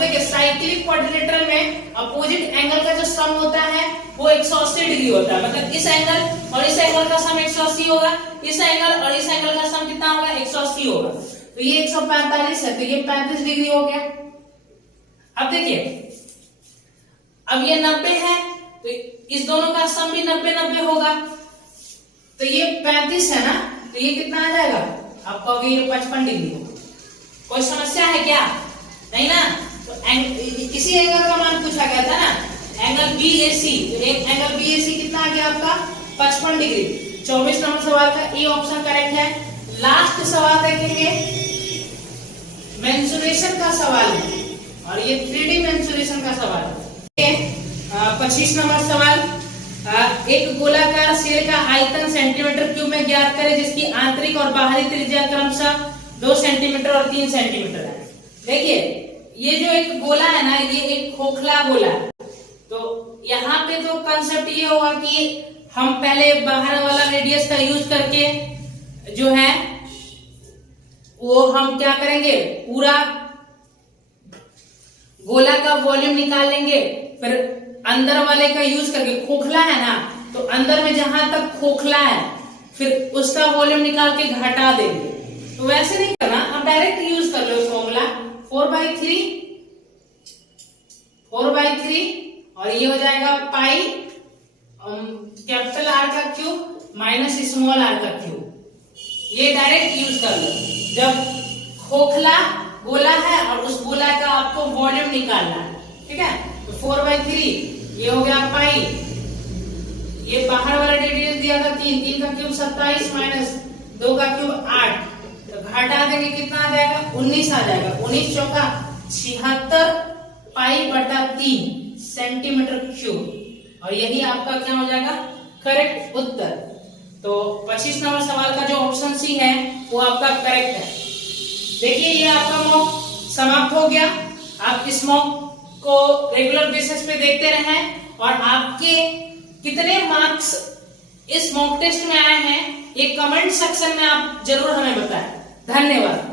देखिए साइक्लिक क्वाड्रिलेटरल में अपोजिट एंगल का जो सम होता है वो 180 डिग्री होता है। मतलब इस एंगल और इस एंगल का सम 180 होगा, इस एंगल और इस एंगल का सम कितना होगा, 180 होगा। तो ये 145 है, तो ये 35 डिग्री हो गया। अब देखिए अब ये 90 है, तो इस दोनों का सम भी 90-90 होगा। तो ये 35 है ना, तो ये कितना आ जाएगा, आप कहोगे ये 55 डिग्री होगा। कोई समस्या है क्या, नहीं ना। तो इसी एंगल का मान पूछा गया था ना, एंगल BAC। तो एक एंगल BAC कितना आ गया आपका, 55 डिग्री। 24 नंबर सवाल का ए ऑप्शन करेक्ट है। लास्ट सवाल देखेंगे, मेंसुरेशन का सवाल है, और ये 3D मेंसुरेशन का सवाल है। 25 नंबर सवाल, एक गोलाकार सेल का आयतन सेंटीमीटर क्यूब में ज्ञात करें जिसकी आंतरिक और बाहरी त्रिज्या क्रमशः 2 सेंटीमीटर और 3 सेंटीमीटर है। देखिए ये जो एक गोला है ना, ये एक खोखला गोला है, तो यहाँ पे तो कंसेप्ट ये होगा कि हम पहले बाहर वाला रेडियस का यूज करके जो है वो हम क्या करेंगे, पूरा गोला का वॉल्यूम निकाल लेंगे, फिर अंदर वाले का यूज करके, खोखला है ना तो अंदर में जहां तक खोखला है फिर उसका वॉल्यूम निकाल के घटा देंगे। तो वैसे नहीं करना, आप डायरेक्ट यूज कर लो फॉर्मूला 4/3 और ये हो जाएगा पाई कैपिटल आर का क्यूब माइनस स्मॉल आर का क्यूब। ये डायरेक्ट यूज कर लो जब खोखला गोला है और उस गोला का आपको वॉल्यूम निकालना है, ठीक है। तो 4/3 ये हो गया पाई, ये बाहर वाला रेडियस दिया था 3 का क्यूब 27 माइनस 2 का क्यूब 8, तो घटा देंगे कितना आ जाएगा 19 आ जाएगा। 19 चौका 76 पाई/3 सेंटीमीटर क्यूब, और यही आपका क्या हो जाएगा करेक्ट उत्तर। तो 25 नंबर सवाल का जो ऑप्शन सी है वो आपका करेक्ट है। देखिए ये आपका मॉक समाप्त हो गया। आप इस मॉक को रेगुलर बेसिस पे देखते रहें और आपके कितने मार्क्स इस मॉक टेस्ट में आए हैं ये कमेंट सेक्शन में आप जरूर हमें बताएं। धन्यवाद।